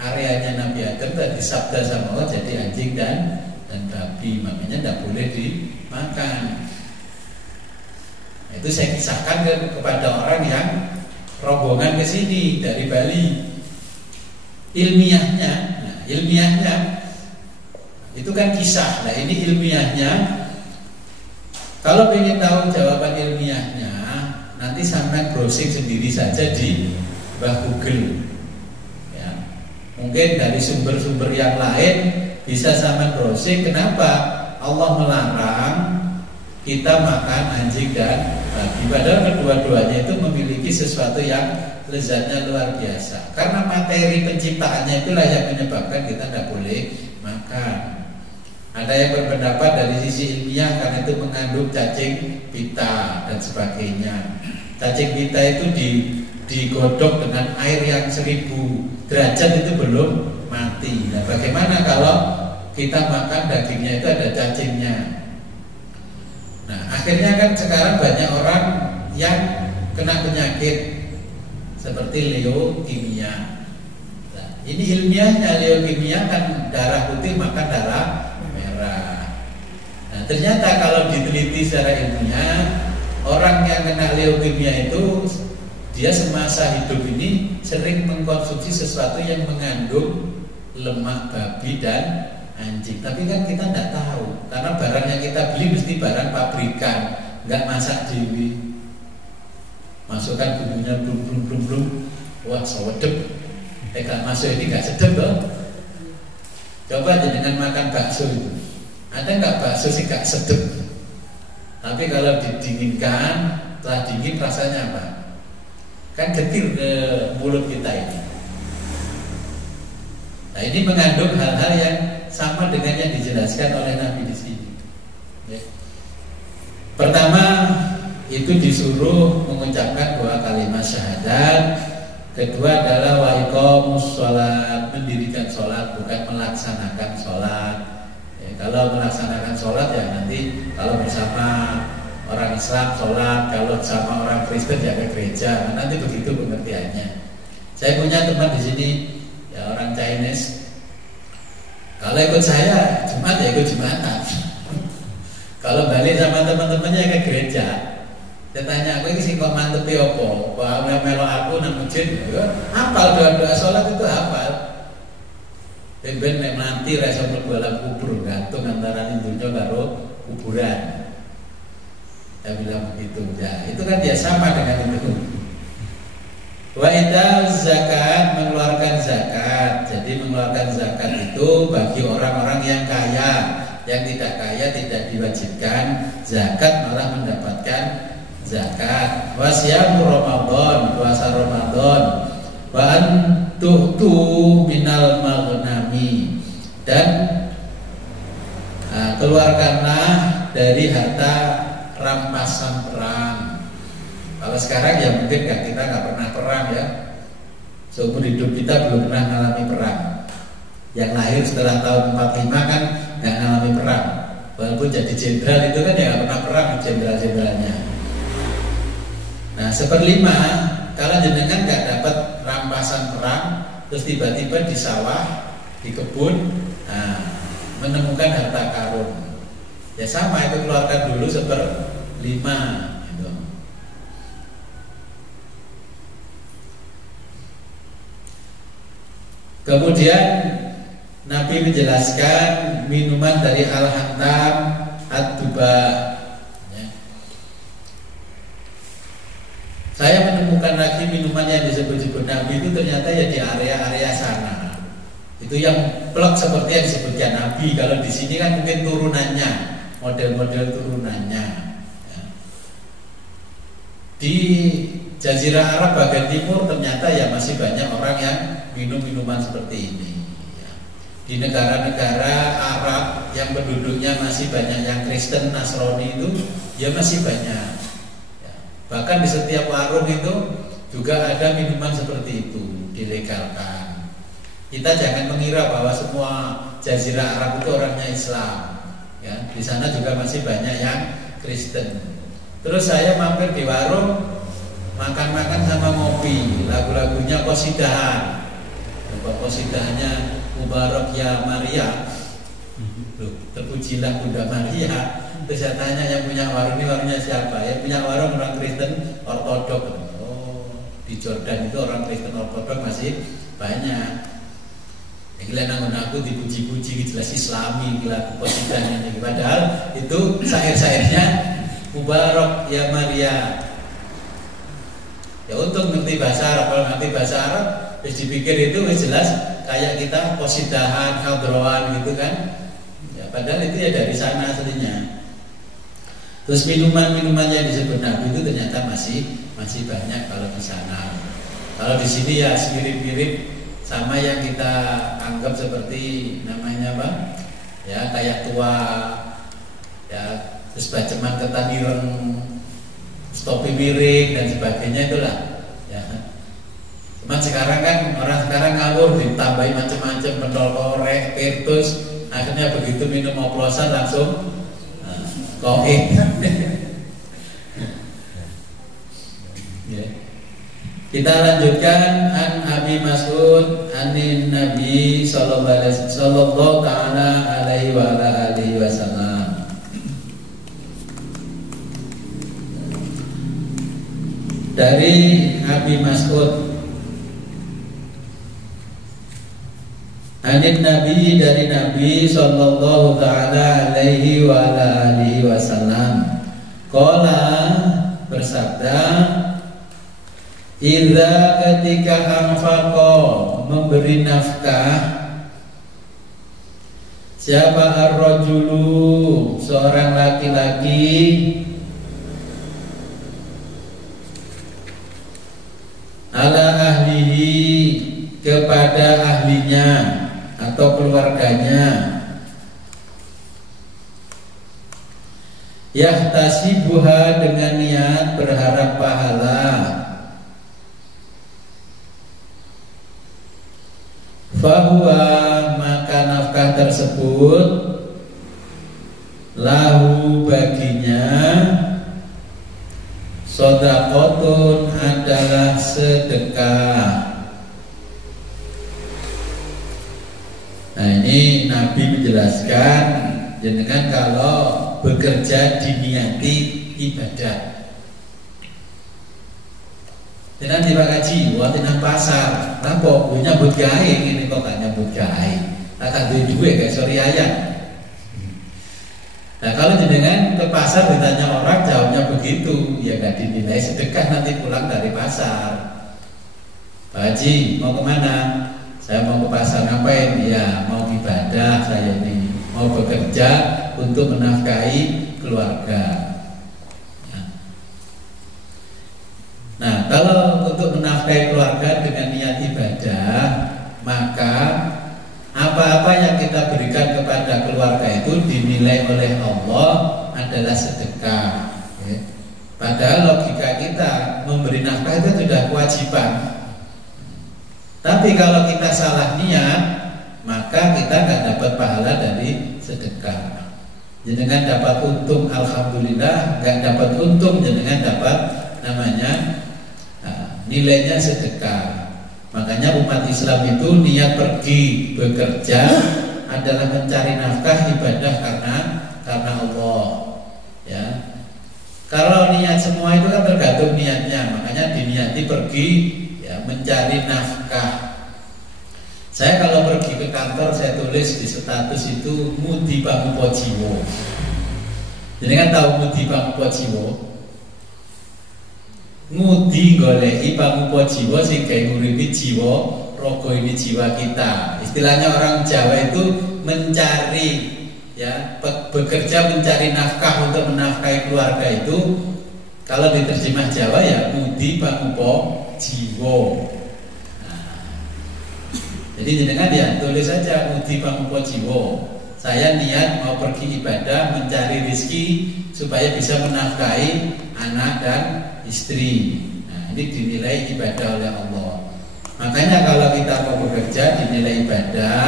areanya Nabi Adam dan disabda sama Allah jadi anjing dan babi, makanya tidak boleh dimakan. Itu saya kisahkan kepada orang yang rombongan ke sini dari Bali. Ilmiahnya itu kan kisah. Nah ini ilmiahnya. Kalau ingin tahu jawaban ilmiahnya, nanti sampai browsing sendiri saja di Google. Ya. Mungkin dari sumber-sumber yang lain bisa sampai browsing kenapa Allah melarang kita makan anjing dan babi. Padahal kedua-duanya itu memiliki sesuatu yang lezatnya luar biasa. Karena materi penciptaannya itulah yang menyebabkan kita tidak boleh makan. Ada yang berpendapat dari sisi ilmiah karena itu mengandung cacing pita dan sebagainya. Cacing pita itu digodok dengan air yang 1000 derajat itu belum mati. Nah, bagaimana kalau kita makan dagingnya itu ada cacingnya? Nah, akhirnya kan sekarang banyak orang yang kena penyakit seperti leukemia. Nah, ini ilmiahnya leukemia kan darah putih makan darah merah. Nah, ternyata kalau diteliti secara ilmiah, orang yang kena leukemia itu dia semasa hidup ini sering mengkonsumsi sesuatu yang mengandung lemak babi dan anjing. Tapi kan kita tidak tahu, karena barang yang kita beli mesti barang pabrikan, nggak masak dewi. Masukkan bumbunya blum, wah sawedep. Gak masuk ini gak sedep loh. Coba aja dengan makan bakso itu. Ada nggak bakso sih gak sedep? Tapi kalau didinginkan, setelah dingin rasanya apa? Kan getir ke mulut kita ini. Nah ini mengandung hal-hal yang sama dengan yang dijelaskan oleh Nabi di sini. Ya. Pertama itu disuruh mengucapkan 2 kalimat syahadat. Kedua adalah wa iqamus sholat, mendirikan sholat, bukan melaksanakan sholat. Kalau melaksanakan sholat ya nanti kalau bersama orang Islam sholat, kalau sama orang Kristen ya ke gereja. Nanti begitu pengertiannya. Saya punya teman di sini ya orang Chinese. Kalau ikut saya Jumat ya ikut Jumatan. Kalau balik sama teman-temannya ke gereja, saya tanya aku ini sih kok mantepi opo? Kok melo aku nang masjid? Hafal doa-doa sholat itu hafal. Ben nanti rasa mlebu alam kubur gantung antara dunia karo kuburan. Saya bilang begitu. Ya, itu kan dia sama dengan itu. Wa ita zakat, mengeluarkan zakat. Jadi mengeluarkan zakat itu bagi orang-orang yang kaya. Yang tidak kaya tidak diwajibkan zakat, malah mendapatkan zakat. Wa siyamu Ramadan, puasa Ramadan. Wa antuhtu minal maghnami, dan keluarkanlah dari harta rampasan perang. Kalau sekarang ya mungkin kan kita nggak pernah perang ya, seumur hidup kita belum pernah mengalami perang. Yang lahir setelah tahun 45 kan nggak mengalami perang, walaupun jadi jenderal itu kan ya nggak pernah perang jenderal-jenderalnya. Nah 1/5 kalau jenengan nggak dapat rampasan perang, terus tiba-tiba di sawah, di kebun, menemukan harta karun. Ya sama, itu keluarkan dulu 1/5 gitu. Kemudian Nabi menjelaskan minuman dari al-hantam ad-duba. Ya. Saya menemukan lagi minuman yang disebut-sebut Nabi itu ternyata ya di area-area sana. Itu yang plek seperti yang disebutkan Nabi. Kalau di sini kan mungkin turunannya, model-model turunannya. Ya. Di Jazirah Arab bagian timur ternyata ya masih banyak orang yang minum minuman seperti ini. Di negara-negara Arab yang penduduknya masih banyak yang Kristen, Nasrani itu ya masih banyak ya. Bahkan di setiap warung itu juga ada minuman seperti itu dilegalkan. Kita jangan mengira bahwa semua Jazirah Arab itu orangnya Islam ya. Di sana juga masih banyak yang Kristen. Terus saya mampir di warung, makan-makan sama ngopi, lagu-lagunya qosidahan. Qosidahannya Mubarak ya Maria, terpujilah Bunda Maria. Terus saya tanya yang punya warung ini warungnya siapa? Yang punya warung orang Kristen Ortodok. Oh, di Jordan itu orang Kristen Ortodok masih banyak. Ya, gila nangun aku dipuji-puji jelas Islami gila qosidahannya. Padahal itu syair-syairnya Mubarak ya Maria. Ya untuk ngerti bahasa Arab, kalau ngerti bahasa Arab, terus dipikir itu jelas kayak kita qosidahan, khadroan gitu kan. Ya, padahal itu ya dari sana aslinya. Terus minuman-minuman yang disebut Nabi itu ternyata masih banyak kalau di sana. Kalau di sini ya mirip-mirip sama yang kita anggap seperti namanya apa? Ya kayak tua, ya terus baceman ketan ireng, stopi miring dan sebagainya itulah. Ya. Cuman sekarang kan orang sekarang ngawur ditambahi macam-macam pentol korek, virtus, akhirnya begitu minum oplosan langsung koin. Ya. Kita lanjutkan an Abi Mas'ud anin Nabi sallallahu taala alaihi wa ala alihi wasallam. Dari Abi Mas'ud anin Nabi, dari Nabi sallallahu taala alaihi wa ala alihi wasallam, qala bersabda, idza ketika anfaqa memberi nafkah siapa ar-rajulu seorang laki-laki ala ahlihi kepada ahlinya atau keluarganya, yahtasibuha dengan niat berharap pahala, fahuwa maka nafkah tersebut lahu baginya shadaqatun adalah sedekah. Nah ini Nabi menjelaskan jenengan kalau bekerja diniati ibadah. Jenengan di Pak Haji, wonten nang pasar, lah kok nyambut gawe ngene kok gak nyambut gawe. Lah tak duwe kayak sori ayam. Nah kalau jenengan ke pasar ditanya orang jawabnya begitu, ya gak dinilai sedekah nanti pulang dari pasar. Pak Haji mau kemana? Saya mau ke pasar, ngapain? Ya mau ibadah saya ini, mau bekerja untuk menafkahi keluarga. Nah kalau untuk menafkahi keluarga dengan niat ibadah, maka apa-apa yang kita berikan kepada keluarga itu dinilai oleh Allah adalah sedekah. Padahal logika kita memberi nafkah itu sudah kewajiban. Tapi kalau kita salah niat, maka kita nggak dapat pahala dari sedekah. Jenengan dapat untung, alhamdulillah. Nggak dapat untung, jenengan dapat namanya nilainya sedekah. Maka Makanya umat Islam itu niat pergi bekerja adalah mencari nafkah, ibadah karena Allah, ya. Kalau niat semua itu kan tergantung niatnya, makanya diniati pergi ya mencari nafkah. Saya kalau pergi ke kantor saya tulis di status itu mudi pamupojiwo. Jadi kan tahu mudi pamupojiwo? Ngudi goleki pamupojiwo sing gawe nguripi jiwa, rogo ini jiwa kita. Istilahnya orang Jawa itu mencari, ya, bekerja mencari nafkah untuk menafkahi keluarga itu. Kalau diterjemah Jawa ya mudi pamupojiwo. Jadi jenengan ya tulis saja mudi pamupojiwo. Saya niat mau pergi ibadah mencari rezeki supaya bisa menafkahi anak dan istri. Nah, ini dinilai ibadah oleh Allah. Makanya kalau kita mau bekerja dinilai ibadah,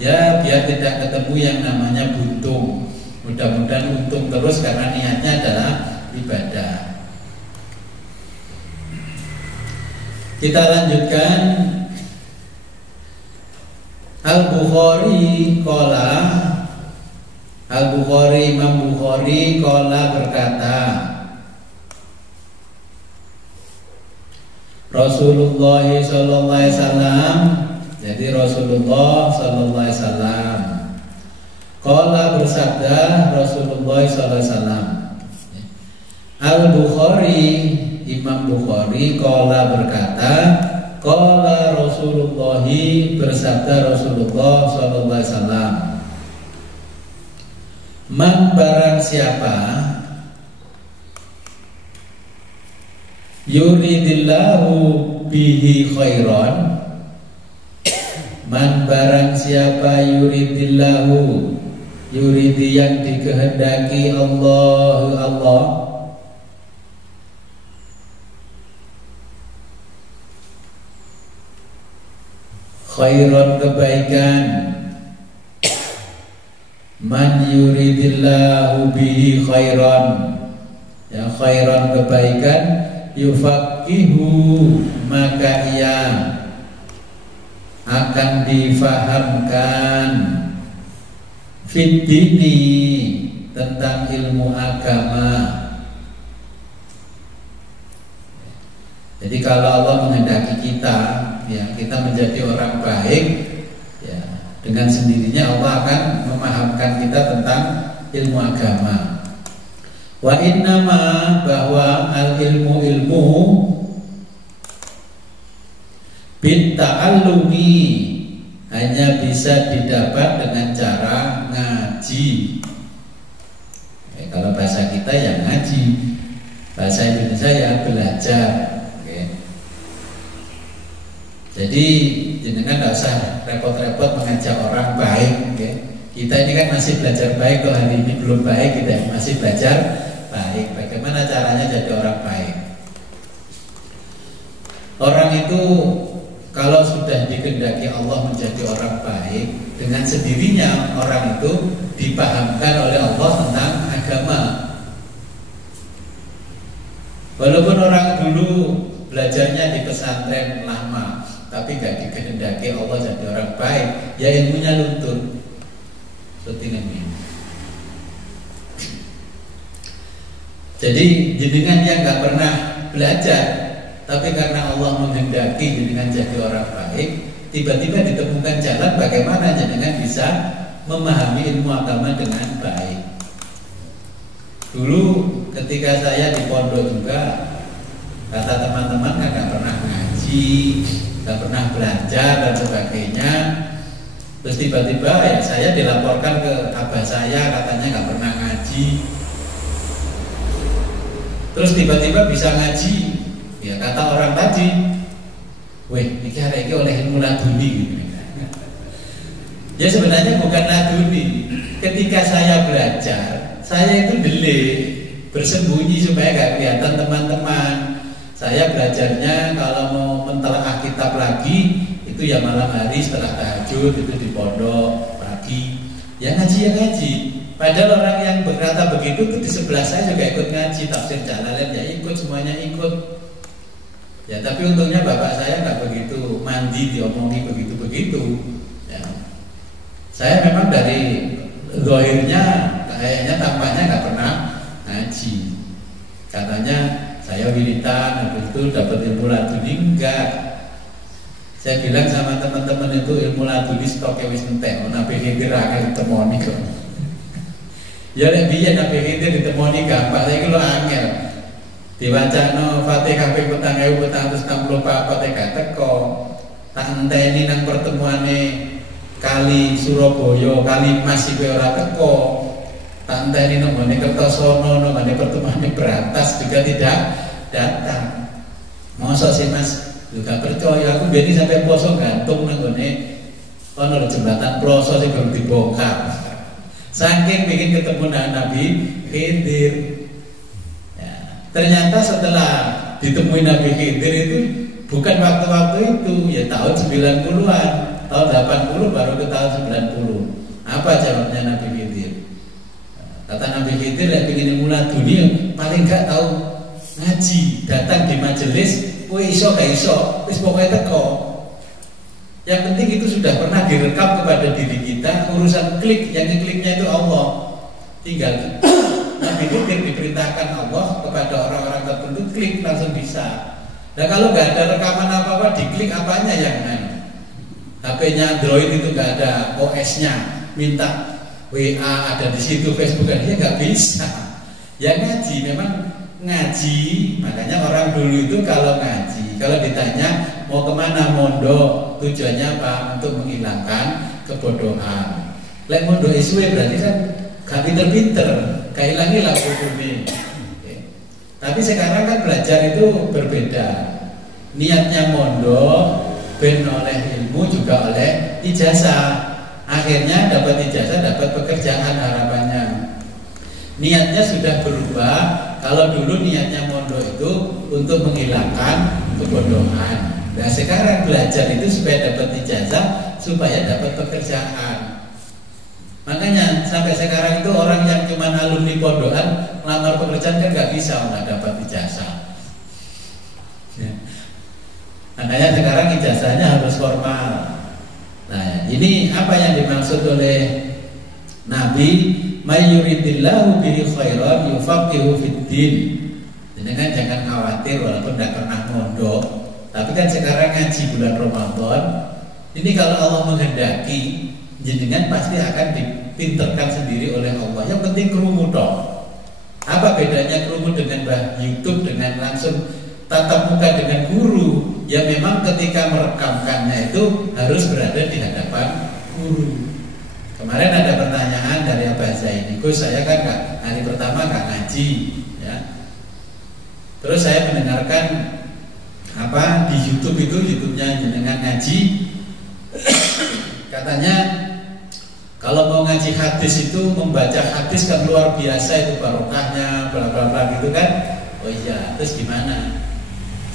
ya biar tidak ketemu yang namanya buntung. Mudah-mudahan untung terus karena niatnya adalah ibadah. Kita lanjutkan. Al-Bukhari qala, Al-Bukhari, Imam Bukhari qala berkata, Rasulullah sallallahu alaihi wasallam, jadi Rasulullah sallallahu alaihi wasallam qala bersabda, Rasulullah sallallahu alaihi wasallam. Al-Bukhari, Imam Bukhari qala berkata, qala Rasulullah, bersabda Rasulullah sallallahu alaihi wasallam, man barang siapa yuridillahu bihi khairan, man barang siapa yuridillahu, yuridi yang dikehendaki Allah, khairan kebaikan, man yuridillahu bihi khairan, ya khairan kebaikan, yufaqihu maka ia akan difahamkan fiddini tentang ilmu agama. Jadi kalau Allah menghendaki kita, ya kita menjadi orang baik, ya dengan sendirinya Allah akan memahamkan kita tentang ilmu agama. Wa innama, bahwa al ilmu bitta'allumi, hanya bisa didapat dengan cara ngaji. Kalau bahasa kita ya ngaji, bahasa Indonesia ya belajar. Jadi jenengan tidak usah repot-repot mengajak orang baik, ya. Kita ini kan masih belajar baik, kalau hari ini belum baik, kita masih belajar baik. Bagaimana caranya jadi orang baik? Orang itu kalau sudah dikehendaki Allah menjadi orang baik, dengan sendirinya orang itu dipahamkan oleh Allah tentang agama. Walaupun orang dulu belajarnya di pesantren lama, tapi gak dikehendaki Allah jadi orang baik, ya ilmunya luntur. Seperti ini. Jadi jenengan yang gak pernah belajar, tapi karena Allah menghendaki jenengan jadi orang baik, tiba-tiba ditemukan jalan bagaimana jenengan bisa memahami ilmu agama dengan baik. Dulu ketika saya di pondok juga, kata teman-teman gak pernah ngaji, gak pernah belajar dan sebagainya. Terus tiba-tiba ya saya dilaporkan ke abah saya, katanya gak pernah ngaji. Terus tiba-tiba bisa ngaji. Ya kata orang tadi, weh ini hari ini oleh ilmu laduni gitu. Ya sebenarnya bukan laduni. Ketika saya belajar, saya itu delik, bersembunyi supaya gak kelihatan teman-teman. Saya belajarnya kalau mau mentelaah kitab lagi itu ya malam hari setelah tahajud, itu di pondok pagi. Ya ngaji. Padahal orang yang berkata begitu itu di sebelah saya juga ikut ngaji, tafsir Jalalain ya ikut, semuanya ikut. Ya tapi untungnya bapak saya nggak begitu mandi diomongi begitu-begitu. Ya. Saya memang dari zahirnya kayaknya tampaknya nggak pernah ngaji. Katanya saya wiritan, habis itu dapat ilmu laduni, enggak. Saya bilang sama teman-teman itu ilmu laduni stoknya wis entek, nabi Khidir akan ditemoni kok. Ya lek biyen nabi Khidir ditemoni gampang, saiki lho angel. Diwacana Fatihah ping 4464 gak teko. Tak enteni nang pertemuane kali Surabaya, kali Mas iki ora teko. Tak enteni nang ngene Kertosono, nang ngene pertemuane Brantas juga tidak datang. Mosok sih Mas juga percaya, aku biyen sampai poso gantung nang ngene ono jembatan Ploso sing belum dibongkar. Saking pengen ketemu Nabi Khidir. Ternyata setelah ditemui Nabi Khidir itu bukan waktu-waktu itu, ya tahun 90-an, tahun 80 baru ke tahun 90. Apa jawabnya Nabi Khidir? Kata Nabi Khidir, yang ingin mulai dunia paling gak tahu ngaji, datang di majelis, iso gak iso, wis pokoknya teko. Yang penting itu sudah pernah direkam kepada diri kita, urusan klik, yang dikliknya itu Allah. Tinggal Nabi Khidir diperintahkan Allah kepada orang-orang tertentu klik langsung bisa. Nah kalau nggak ada rekaman apa-apa diklik apanya yang main? HP-nya Android itu nggak ada OS-nya, minta WA ada di situ, Facebook ada, dia nggak bisa. Ya ngaji memang ngaji, makanya orang dulu itu kalau ngaji, kalau ditanya mau kemana mondok, tujuannya apa? Untuk menghilangkan kebodohan. Lek mondok iswe berarti kan gak pinter-pinter, kehilangilah hukumnya. Tapi sekarang kan belajar itu berbeda. Niatnya mondok, ben oleh ilmu juga oleh ijazah. Akhirnya dapat ijazah, dapat pekerjaan harapannya. Niatnya sudah berubah. Kalau dulu niatnya mondok itu untuk menghilangkan kebodohan. Nah sekarang belajar itu supaya dapat ijazah, supaya dapat pekerjaan. Makanya sampai sekarang itu orang yang cuma alumni pondokan melamar pekerjaan kan nggak bisa, nggak dapat ijazah. Ya. Makanya sekarang ijazahnya harus formal. Nah ini apa yang dimaksud oleh Nabi, mayyuridillahu bihi khairan yufaqihu fiddin. Dengan jangan khawatir walaupun tidak pernah mondok, tapi kan sekarang ngaji bulan Ramadan. Ini kalau Allah menghendaki, jenengan pasti akan dipinterkan sendiri oleh Allah. Yang penting krungu tok. Apa bedanya krungu dengan YouTube dengan langsung tatap muka dengan guru? Ya memang ketika merekamkannya itu harus berada di hadapan guru. Kemarin ada pertanyaan dari Abah Zaini, Gus saya kan hari pertama gak ngaji, ya. Terus saya mendengarkan di YouTube itu YouTube-nya jenengan ngaji, katanya kalau mau ngaji hadis itu membaca hadis kan luar biasa itu barokahnya, bla bla bla gitu kan. Oh iya, terus gimana?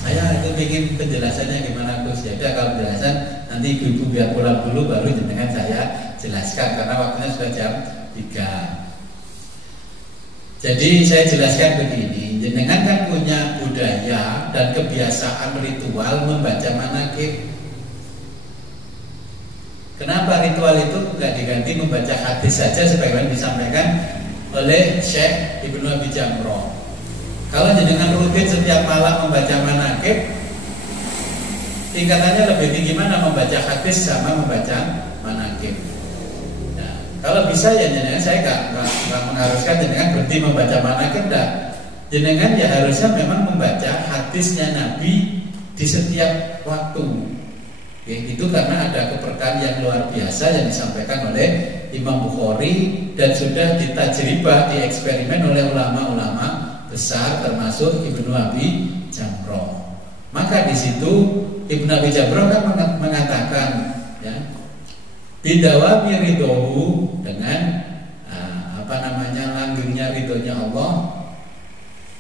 Saya itu ingin penjelasannya gimana Gus. Ya udah kalau penjelasan nanti ibu-ibu biar pulang dulu baru jenengan saya jelaskan karena waktunya sudah jam 3. Jadi saya jelaskan begini, jenengan kan punya budaya dan kebiasaan ritual membaca manaqib. Kenapa ritual itu nggak diganti membaca hadis saja sebagaimana disampaikan oleh Syekh Ibnu Abi Jamroh? Kalau jenengan rutin setiap malam membaca manaqib, tingkatannya lebih tinggi mana membaca hadis sama membaca manaqib? Nah, kalau bisa ya jenengan, saya nggak mengharuskan jenengan berhenti membaca manaqib, dah. Jenengan ya harusnya memang membaca hadisnya Nabi di setiap waktu. Ya, itu karena ada keberkahan yang luar biasa yang disampaikan oleh Imam Bukhari dan sudah ditajribah, dieksperimen oleh ulama-ulama besar termasuk Ibnu Abi Jamroh. Maka di situ Ibnu Abi Jamroh kan mengatakan, ya, bidawami ridhohu, dengan langgengnya ridhonya Allah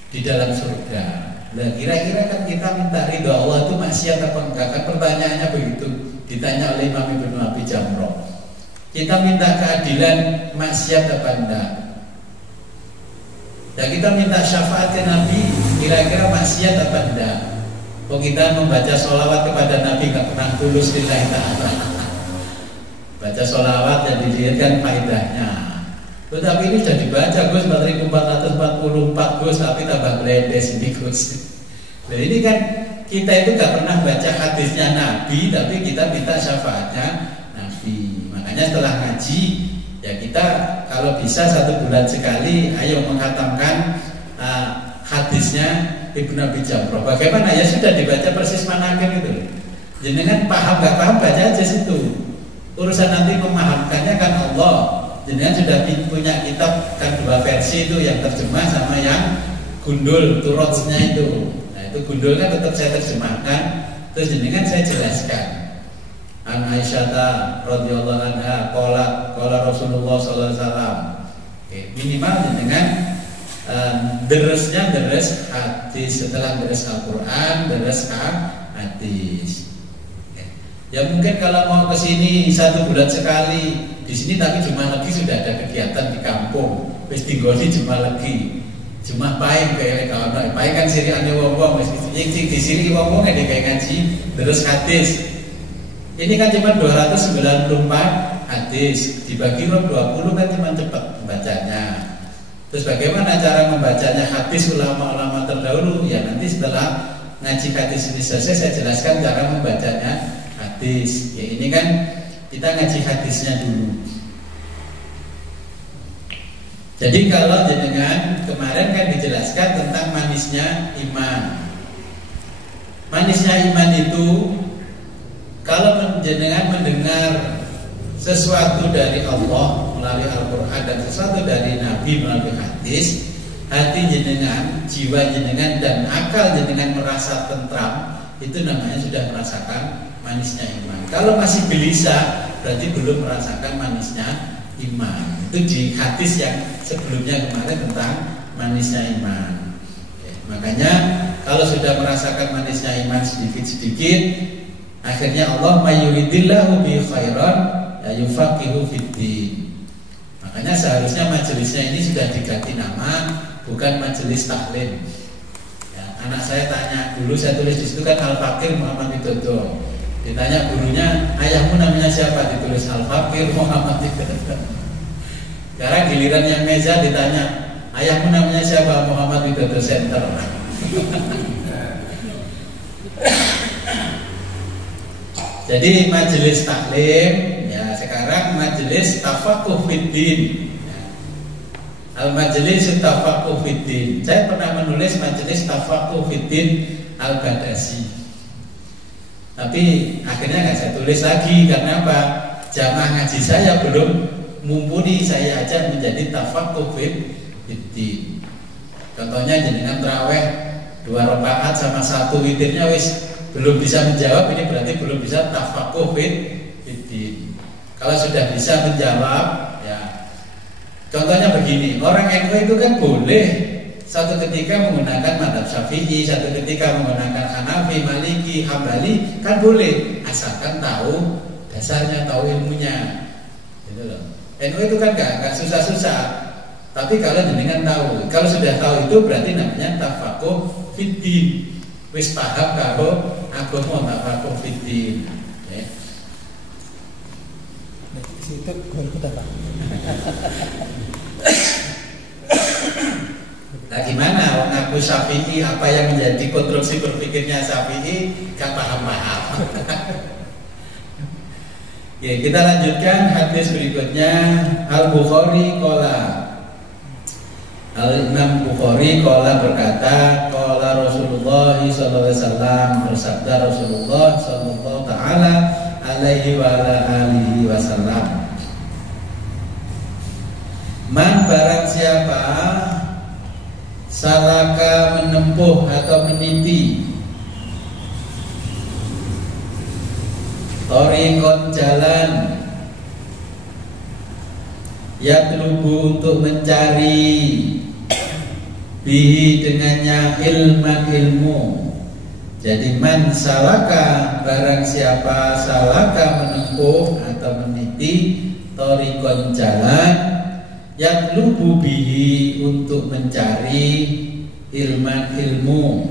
di dalam surga. Nah kira-kira kan kita minta ridho Allah itu maksiat apa enggak? Kan pertanyaannya begitu, ditanya oleh Imam Ibnu Abi Jamroh. Kita minta keadilan maksiat apa enggak? Dan kita minta syafaat ke Nabi, kira-kira maksiat apa enggak? Kok kita membaca sholawat kepada Nabi nggak pernah tulus lillahi ta'ala. Baca sholawat yang dilihat kan faedahnya. Tetapi ini sudah dibaca Gus 4444 Gus, tapi tambah geledes ini Gus. Nah ini kan kita itu nggak pernah baca hadisnya Nabi, tapi kita minta syafaatnya Nabi. Makanya setelah ngaji ya kita kalau bisa 1 bulan sekali ayo menghatamkan hadisnya Ibnu Abi Jamrah. Bagaimana? Ya sudah dibaca persis manakib itu. Jenengan paham nggak paham baca aja situ. Urusan nanti memahamkannya kan Allah. Jenengan sudah punya kitab kan 2 versi itu, yang terjemah sama yang gundul turotsnya itu. Nah itu gundul kan tetap saya terjemahkan. Terus jenengan saya jelaskan. An Aisyah radhiyallahu anha qala Rasulullah sallallahu alaihi wasallam. Minimal jenengan deres hadis, setelah deres Al-Quran, deres hadis. Ya mungkin kalau mau ke sini 1 bulan sekali di sini, tapi cuma lagi sudah ada kegiatan di kampung, wis digoni cuma lagi, cuma paling kayak kawan paling kan siri ane wong-wong wis di sini wong-wong ada kayak ngaji deres hadis. Ini kan cuma 294 hadis, dibagi 20 kan cuma cepat bacanya. Terus bagaimana cara membacanya hadis ulama-ulama terdahulu? Ya nanti setelah ngaji hadis ini selesai saya jelaskan cara membacanya hadis. Ya ini kan kita ngaji hadisnya dulu. Jadi kalau jenengan kemarin kan dijelaskan tentang manisnya iman. Manisnya iman itu kalau jenengan mendengar sesuatu dari Allah melalui Al-Quran dan sesuatu dari Nabi melalui hadis, hati jenengan, jiwa jenengan dan akal jenengan merasa tentram, itu namanya sudah merasakan manisnya iman. Kalau masih gelisah, berarti belum merasakan manisnya iman. Itu di hadis yang sebelumnya kemarin tentang manisnya iman. Makanya kalau sudah merasakan manisnya iman sedikit-sedikit, akhirnya Allah mayyuridillahu bi khairan yufaqihu fiddin. Makanya seharusnya majelisnya ini sudah diganti nama, bukan majelis taklim. Ya, anak saya tanya, dulu saya tulis di situ kan Al-Fakir Muhammad Widodo. Ditanya gurunya, ayahmu namanya siapa? Ditulis Al-Fakir Muhammad Widodo. Sekarang giliran yang meja ditanya, ayahmu namanya siapa? Muhammad Widodo Center. Jadi majelis taklim, ya sekarang majelis tafaqquh fiddin. Al-Majlis Tafaqquh Fiddin. Saya pernah menulis majelis Tafaqquh Fiddin Al-Badasi. Tapi akhirnya nggak saya tulis lagi karena apa? Jamaah ngaji saya belum mumpuni, saya aja menjadi Tafaqquh Fiddin. Contohnya jenengan tarawih 2 rakaat sama 1 witirnya wis belum bisa menjawab, ini berarti belum bisa tafaqquh fiddin. Kalau sudah bisa menjawab, ya contohnya begini, orang NU itu kan boleh satu ketika menggunakan mazhab Syafi'i, satu ketika menggunakan Hanafi, Maliki, Hambali, kan boleh asalkan tahu dasarnya, tahu ilmunya, gitu loh. NU itu kan gak susah-susah, tapi kalau jenengan tahu, kalau sudah tahu itu berarti namanya tafaqquh fiddin. Wis paham karo agama tafaqquh fiddin. Situ kita Pak. Nah gimana? Wong aku Syafi'i, apa yang menjadi konstruksi berpikirnya Syafi'i gak paham-paham. Ya, kita lanjutkan hadis berikutnya. Al-Bukhari qala, Al-Imam Bukhari qala berkata, qala Rasulullah sallallahu alaihi wasallam, bersabda Rasulullah sallallahu taala alaihi wa ala alihi wasallam, man barang siapa salaka menempuh atau meniti thariqon jalan, yatlubu untuk mencari bihi dengannya ilman ilmu. Jadi man salaka barang siapa salaka menempuh atau meniti thariqon jalan, yatlubu bihi untuk mencari ilman ilmu.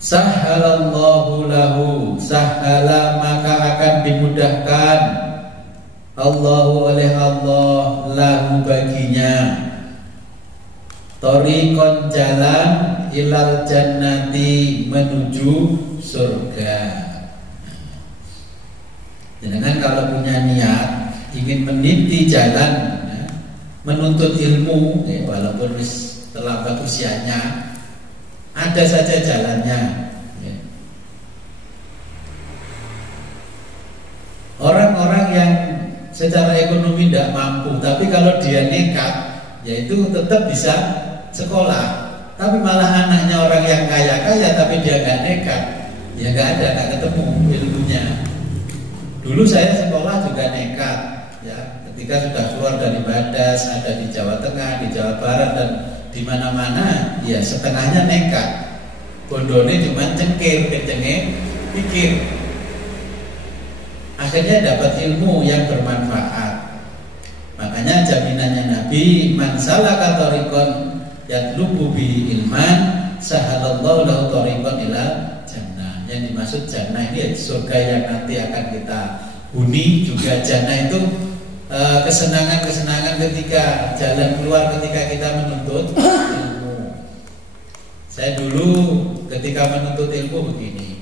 Sahhalallahu lahu, sahhala maka akan dimudahkan Allahu oleh Allah lahu baginya Thoriqon jalan ilal jannati menuju surga. Jangan kalau punya niat ingin meniti jalan menuntut ilmu walaupun terlambat usianya, ada saja jalannya. Orang-orang yang secara ekonomi tidak mampu, tapi kalau dia nekat, yaitu tetap bisa sekolah. Tapi malah anaknya orang yang kaya-kaya, tapi dia nggak nekat, ya nggak ada, nggak ketemu ilmunya. Dulu saya sekolah juga nekat, ya. Ketika sudah keluar dari Badas, ada di Jawa Tengah, di Jawa Barat dan di mana-mana, ya setengahnya nekat. Bondone cuma cengkir, kencengnya pikir. Akhirnya dapat ilmu yang bermanfaat. Makanya jaminannya Nabi, man salaka thariqan yatlubu bi ilman sahalallahu lahu thariqan ila jannah. Yang dimaksud jannah ini surga yang nanti akan kita huni. Juga jannah itu kesenangan-kesenangan ketika jalan keluar ketika kita menuntut ilmu. Saya dulu ketika menuntut ilmu begini.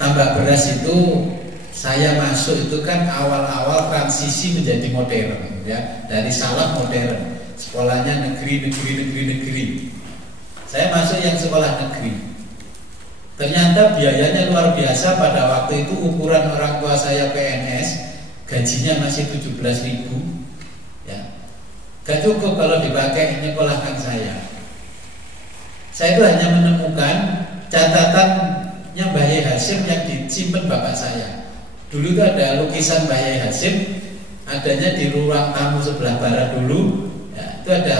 Tambak beras itu saya masuk itu kan awal-awal transisi menjadi modern, ya, dari salaf modern. Sekolahnya negeri. Saya masuk yang sekolah negeri. Ternyata biayanya luar biasa. Pada waktu itu ukuran orang tua saya PNS, gajinya masih 17.000, ya. Gak cukup kalau dipakai nyekolahkan saya. Saya itu hanya menemukan catatannya Mbah Yai Hasyim yang disimpan bapak saya. Dulu itu ada lukisan Mbah Yai Hasyim, adanya di ruang tamu sebelah barat dulu. Ya, itu ada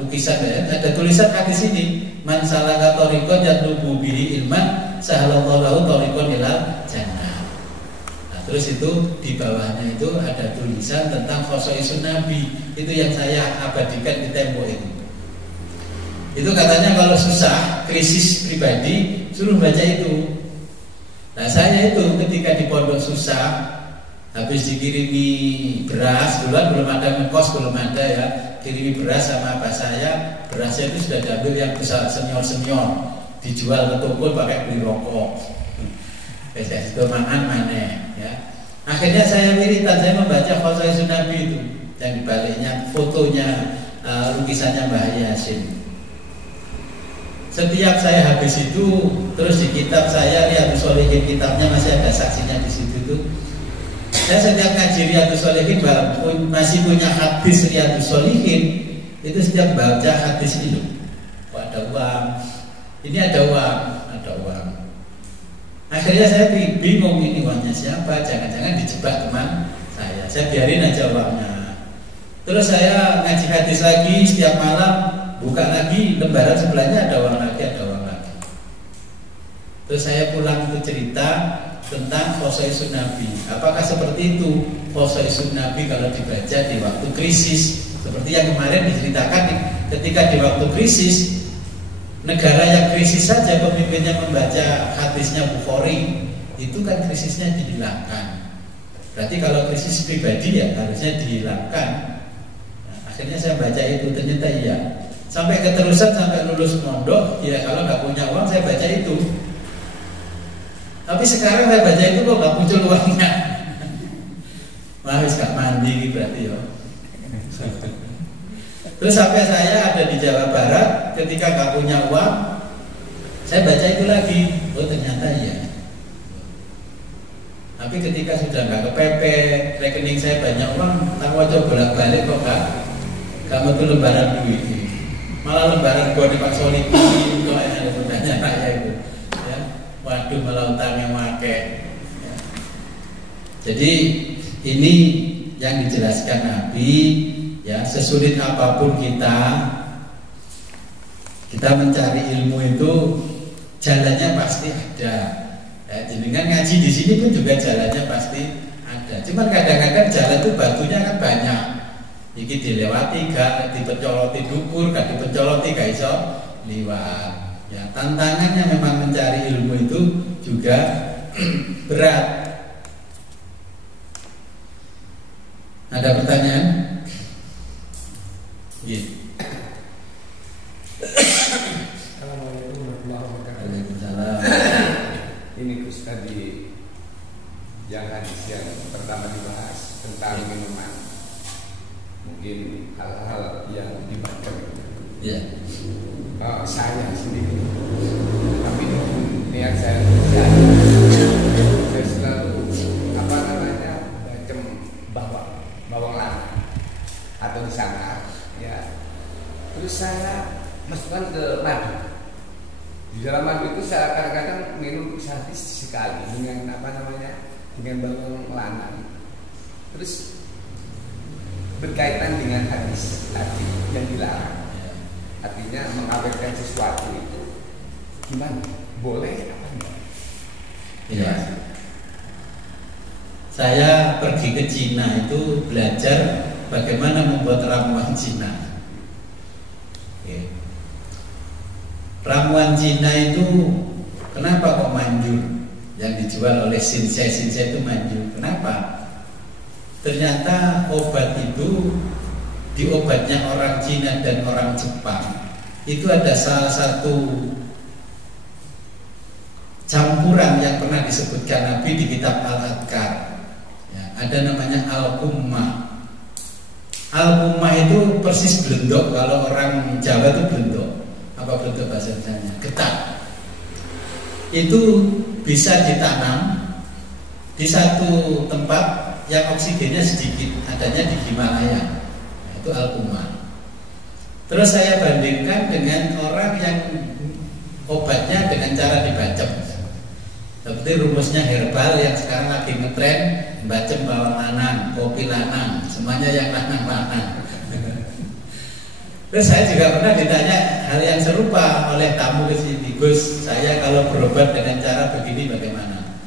lukisan, ya, ada tulisan hadis ini, man salaka thariqan yatlubu bihi ilman sahalallahu lahu thariqan ilal jannah. Nah, terus itu di bawahnya itu ada tulisan tentang khosoisun Nabi. Itu yang saya abadikan di tembok itu. Itu katanya kalau susah, krisis pribadi, suruh baca itu. Nah, saya itu ketika di pondok susah, habis dikirimi beras, duluan belum ada ngekos, belum ada, ya, kirimi beras sama apa saya, berasnya itu sudah diambil yang besar senior, dijual ke toko pakai beli rokok. Saya itu mangan mana, ya. Akhirnya saya wiritan, saya membaca khosoisun Nabi itu, yang dibaliknya fotonya, lukisannya Mbah Yai Hasyim. Setiap saya habis itu, terus di kitab saya Riyadhus Shalihin, kitabnya masih ada saksinya di situ tuh. Saya setiap ngaji Riyadhus Shalihin masih punya hadis Riyadhus Shalihin, itu setiap baca hadis itu, ada uang, ini ada uang. Akhirnya saya bingung, ini uangnya siapa? Jangan-jangan dijebak teman saya. Saya biarin aja uangnya. Terus saya ngaji hadis lagi setiap malam. Buka lagi, lembaran sebelahnya ada uang lagi. Terus saya pulang itu cerita tentang khosoisun Nabi. Apakah seperti itu khosoisun Nabi kalau dibaca di waktu krisis? Seperti yang kemarin diceritakan, ketika di waktu krisis, negara yang krisis saja pemimpinnya membaca hadisnya Bukhari, itu kan krisisnya dihilangkan. Berarti kalau krisis pribadi ya harusnya dihilangkan. Nah, akhirnya saya baca itu, ternyata iya. Sampai keterusan, sampai lulus mondok, ya kalau nggak punya uang saya baca itu. Tapi sekarang saya baca itu kok nggak muncul uangnya. Wah, wis gak mandi berarti ya. Terus sampai saya ada di Jawa Barat, ketika nggak punya uang, saya baca itu lagi. Oh, ternyata iya. Tapi ketika sudah nggak kepepet, rekening saya banyak uang, tak mau coba bolak-balik kok nggak mau lembaran duit. Malah lembaran gua di Pak Solihin itu ada lembarannya saya itu, ya. Waduh, malah utangnya make, ya. Jadi ini yang dijelaskan Nabi, ya, sesulit apapun kita mencari ilmu itu jalannya pasti ada. Ya, jenengan ngaji di sini pun juga jalannya pasti ada. Cuman kadang-kadang jalan itu batunya kan banyak. Iki dilewati gak, dipencoloti dukur, gak dipencoloti gak iso liwat. Ya, tantangannya memang mencari ilmu itu juga berat. Ada pertanyaan? Iya. Assalamualaikum warahmatullahi wabarakatuh. Waalaikumsalam. Ini Gus tadi yang hadis yang pertama dibahas tentang minuman, mungkin hal-hal yang dibaca. Ya. Saya sendiri, tapi niat saya selalu bacem bawang lada atau disangkar, ya. Terus saya masukkan ke madu. Di dalam madu itu saya kadang-kadang minum sekali dengan dengan bawang lada. Terus berkaitan dengan hadis tadi yang dilarang. Artinya mengawetkan sesuatu itu gimana? Boleh apa enggak? Ya. Saya pergi ke Cina itu belajar bagaimana membuat ramuan Cina. Ya. Ramuan Cina itu kenapa kok manjur? Yang dijual oleh Shinsei itu manjur. Kenapa? Ternyata obat itu di obatnya orang Cina dan orang Jepang itu ada salah satu campuran yang pernah disebutkan Nabi di kitab Al-Adkar, ya, ada namanya al-kumma. Al-kumma itu persis belendok. Kalau orang Jawa itu belendok. Apa belendok bahasa Indonesianya? Getak. Itu bisa ditanam di satu tempat yang oksigennya sedikit, adanya di Himalaya. Itu al-kumma. Terus saya bandingkan dengan orang yang obatnya dengan cara dibacem. Seperti rumusnya herbal yang sekarang lagi ngetren, bacem bawang lanang, kopi lanang, semuanya yang lanang-lanang. Terus saya juga pernah ditanya hal yang serupa oleh tamu ke sini, Gus, saya kalau berobat dengan cara begini bagaimana?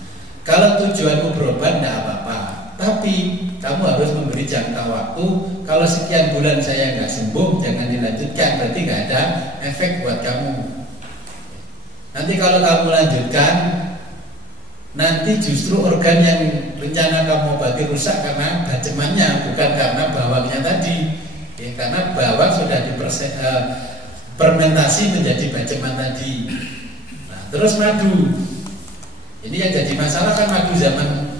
Kalau tujuanmu berobat tidak apa-apa, tapi kamu harus memberi jangka waktu. Kalau sekian bulan saya nggak sembuh, jangan dilanjutkan. Berarti nggak ada efek buat kamu. Nanti kalau kamu lanjutkan, nanti justru organ yang rencana kamu obati rusak karena bacemannya, bukan karena bawangnya tadi. Ya, karena bawang sudah fermentasi menjadi baceman tadi. Nah, terus madu. Ini yang jadi masalah kan madu zaman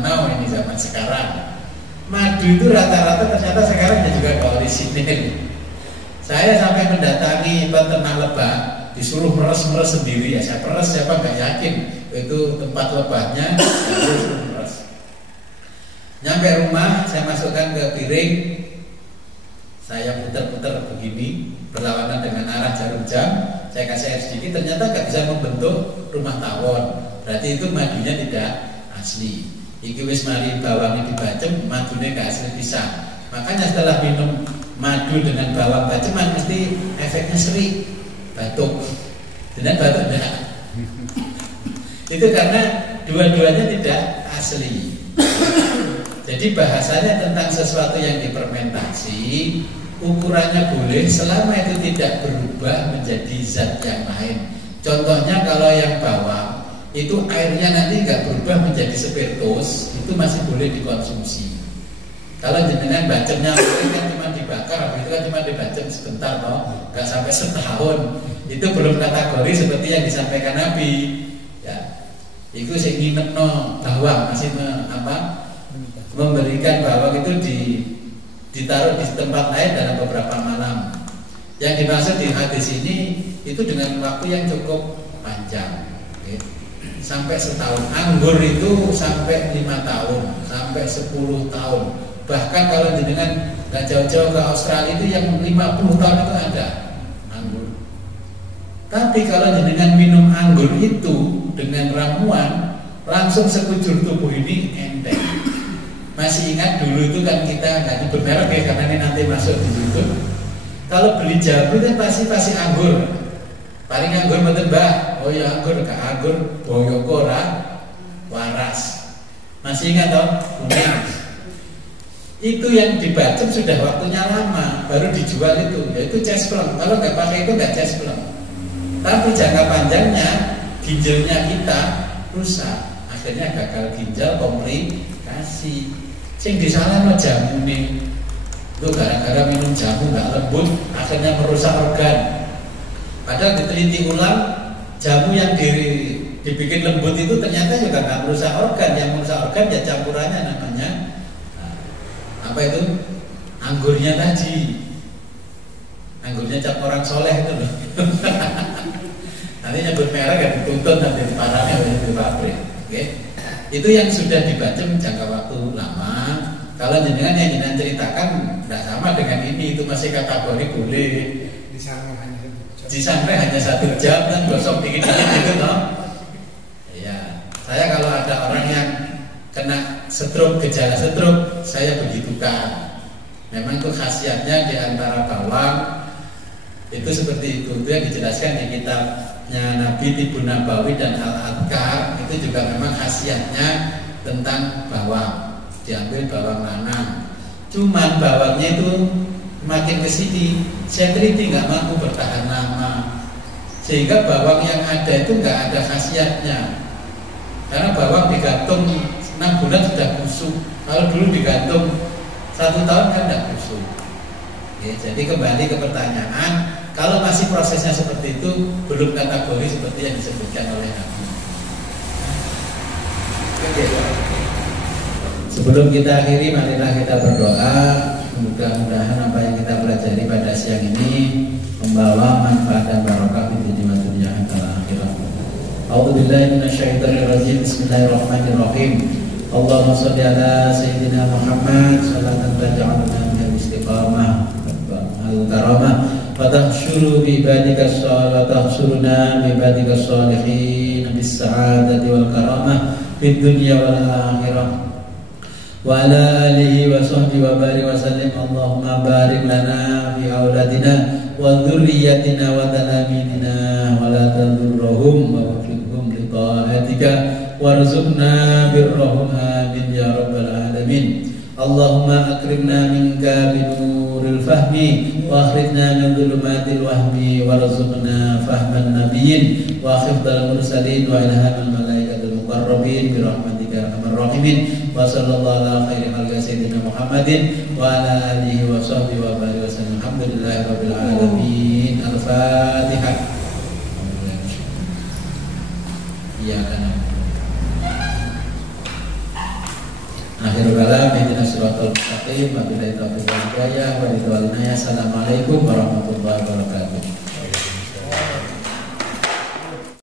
now, ini zaman sekarang. Madu itu rata-rata ternyata sekarang juga orisinil. Saya sampai mendatangi peternak lebah, disuruh meres-meres sendiri. Ya saya peres, siapa nggak yakin itu tempat lebahnya, disuruh meres. Nyampe rumah, saya masukkan ke piring, saya putar-putar begini, berlawanan dengan arah jarum jam. Saya kasih air sedikit, ternyata nggak bisa membentuk rumah tawon. Berarti itu madunya tidak asli. Iki wis mari bawangnya dibacem, madunya gak asli pisang. Makanya setelah minum madu dengan bawang baceman mesti efeknya seri, batuk. Dan batuk enggak. Itu karena dua-duanya tidak asli. Jadi bahasanya tentang sesuatu yang difermentasi, ukurannya boleh selama itu tidak berubah menjadi zat yang lain. Contohnya kalau yang bawang itu airnya nanti nggak berubah menjadi spiritus, itu masih boleh dikonsumsi. Kalau jenengan bacemnya itu kan cuma dibakar, itu kan cuma dibacem sebentar, toh nggak sampai setahun, itu belum kategori seperti yang disampaikan Nabi. Ya, itu sing nginepno bawang masih memberikan bawang itu ditaruh di tempat lain dalam beberapa malam. Yang dimaksud di hadis ini itu dengan waktu yang cukup panjang. Sampai setahun. Anggur itu sampai 5 tahun, sampai 10 tahun. Bahkan kalau jenengan nggak jauh-jauh ke Australia itu yang 50 tahun itu ada anggur. Tapi kalau jenengan minum anggur itu dengan ramuan, langsung sekujur tubuh ini enteng. Masih ingat dulu itu kan kita nggak nyebut merek ya, karena ini nanti masuk di YouTube. Kalau beli jamu kan pasti anggur. Paling anggur mboten Mbah. Oh ya anggur, gak anggur boyoko ora waras. Masih ingat toh? Kuning. Itu yang dibacem sudah waktunya lama, baru dijual itu. Yaitu cesplong. Kalau nggak pakai itu nggak cesplong. Tapi jangka panjangnya ginjalnya kita rusak, akhirnya gagal ginjal, komplikasi. Sing disalahno jamu nih, itu gara-gara minum jamu nggak lembut, akhirnya merusak organ. Padahal diteliti ulang, jamu yang dibikin lembut itu ternyata juga nggak merusak organ. Yang merusak organ ya campurannya namanya apa itu? Anggurnya tadi. Anggurnya cap orang soleh itu loh. Nanti nyebut merek ya dituntut nanti parahnya di pabrik. Oke. Itu yang sudah dibacem jangka waktu lama. Kalau jenengan yang jenengan ceritakan tidak sama dengan ini, itu masih kategori boleh. Disangrai hanya 1 jam dan gosok dikit-dikit gitu toh. Iya. Saya kalau ada orang yang kena stroke, gejala stroke, saya begitukan. Memang itu khasiatnya di antara bawang itu seperti itu yang dijelaskan di kitabnya Nabi Tibun Nabawi dan Al-Adkar. Itu juga memang khasiatnya tentang bawang, diambil bawang lanang. Cuman bawangnya itu makin kesini saya teliti nggak mampu bertahan lama, sehingga bawang yang ada itu nggak ada khasiatnya. Karena bawang digantung 6 bulan sudah busuk. Kalau dulu digantung 1 tahun kan tidak busuk. Oke, jadi kembali ke pertanyaan, kalau masih prosesnya seperti itu, belum kategori seperti yang disebutkan oleh Nabi. Oke. Sebelum kita akhiri, marilah kita berdoa. Mudah-mudahan apa yang kita pelajari pada siang ini membawa manfaat dan barokah di dunia dan akhirat. A'udzubillahi minasyaitonirrajim. Bismillahirrahmanirrahim. Allahumma sholli ala sayyidina Muhammad sholatan taj'aluna minal istiqamah wal karamah wa tahsyuru bi ibadika tahsyuruna bi ibadika sholihin bis sa'adati wal karamah fid dunya wal akhirah. Wa ala alihi wa sahbihi wa barik wa sallim. Allahumma barik lana fi auladina wa dzurriyyatina wa talamidina wa la tadurruhum wa waffiqhum li ta'atika warzuqna birrahum amin ya rabbal alamin. Allahumma akrimna minka binuril fahmi wa akhrijna min dhulumatil wahmi warzuqna fahman nabiyyin wa khifdal mursalin wa ilhamal malaikatil muqarrabin birahmatika arhamar rahimin. Wa sallallahu ala khairi khalqi sayyidina Muhammadin wa ala alihi wa sahbihi wa barik wa sallam. Alhamdulillahi rabbil alamin. Al-Fatihah. Iya kan. Akhirul kalam, ihdinas siratal mustaqim, wabillahi taufiq wal hidayah, wa ridwanillah. Assalamualaikum warahmatullahi wabarakatuh.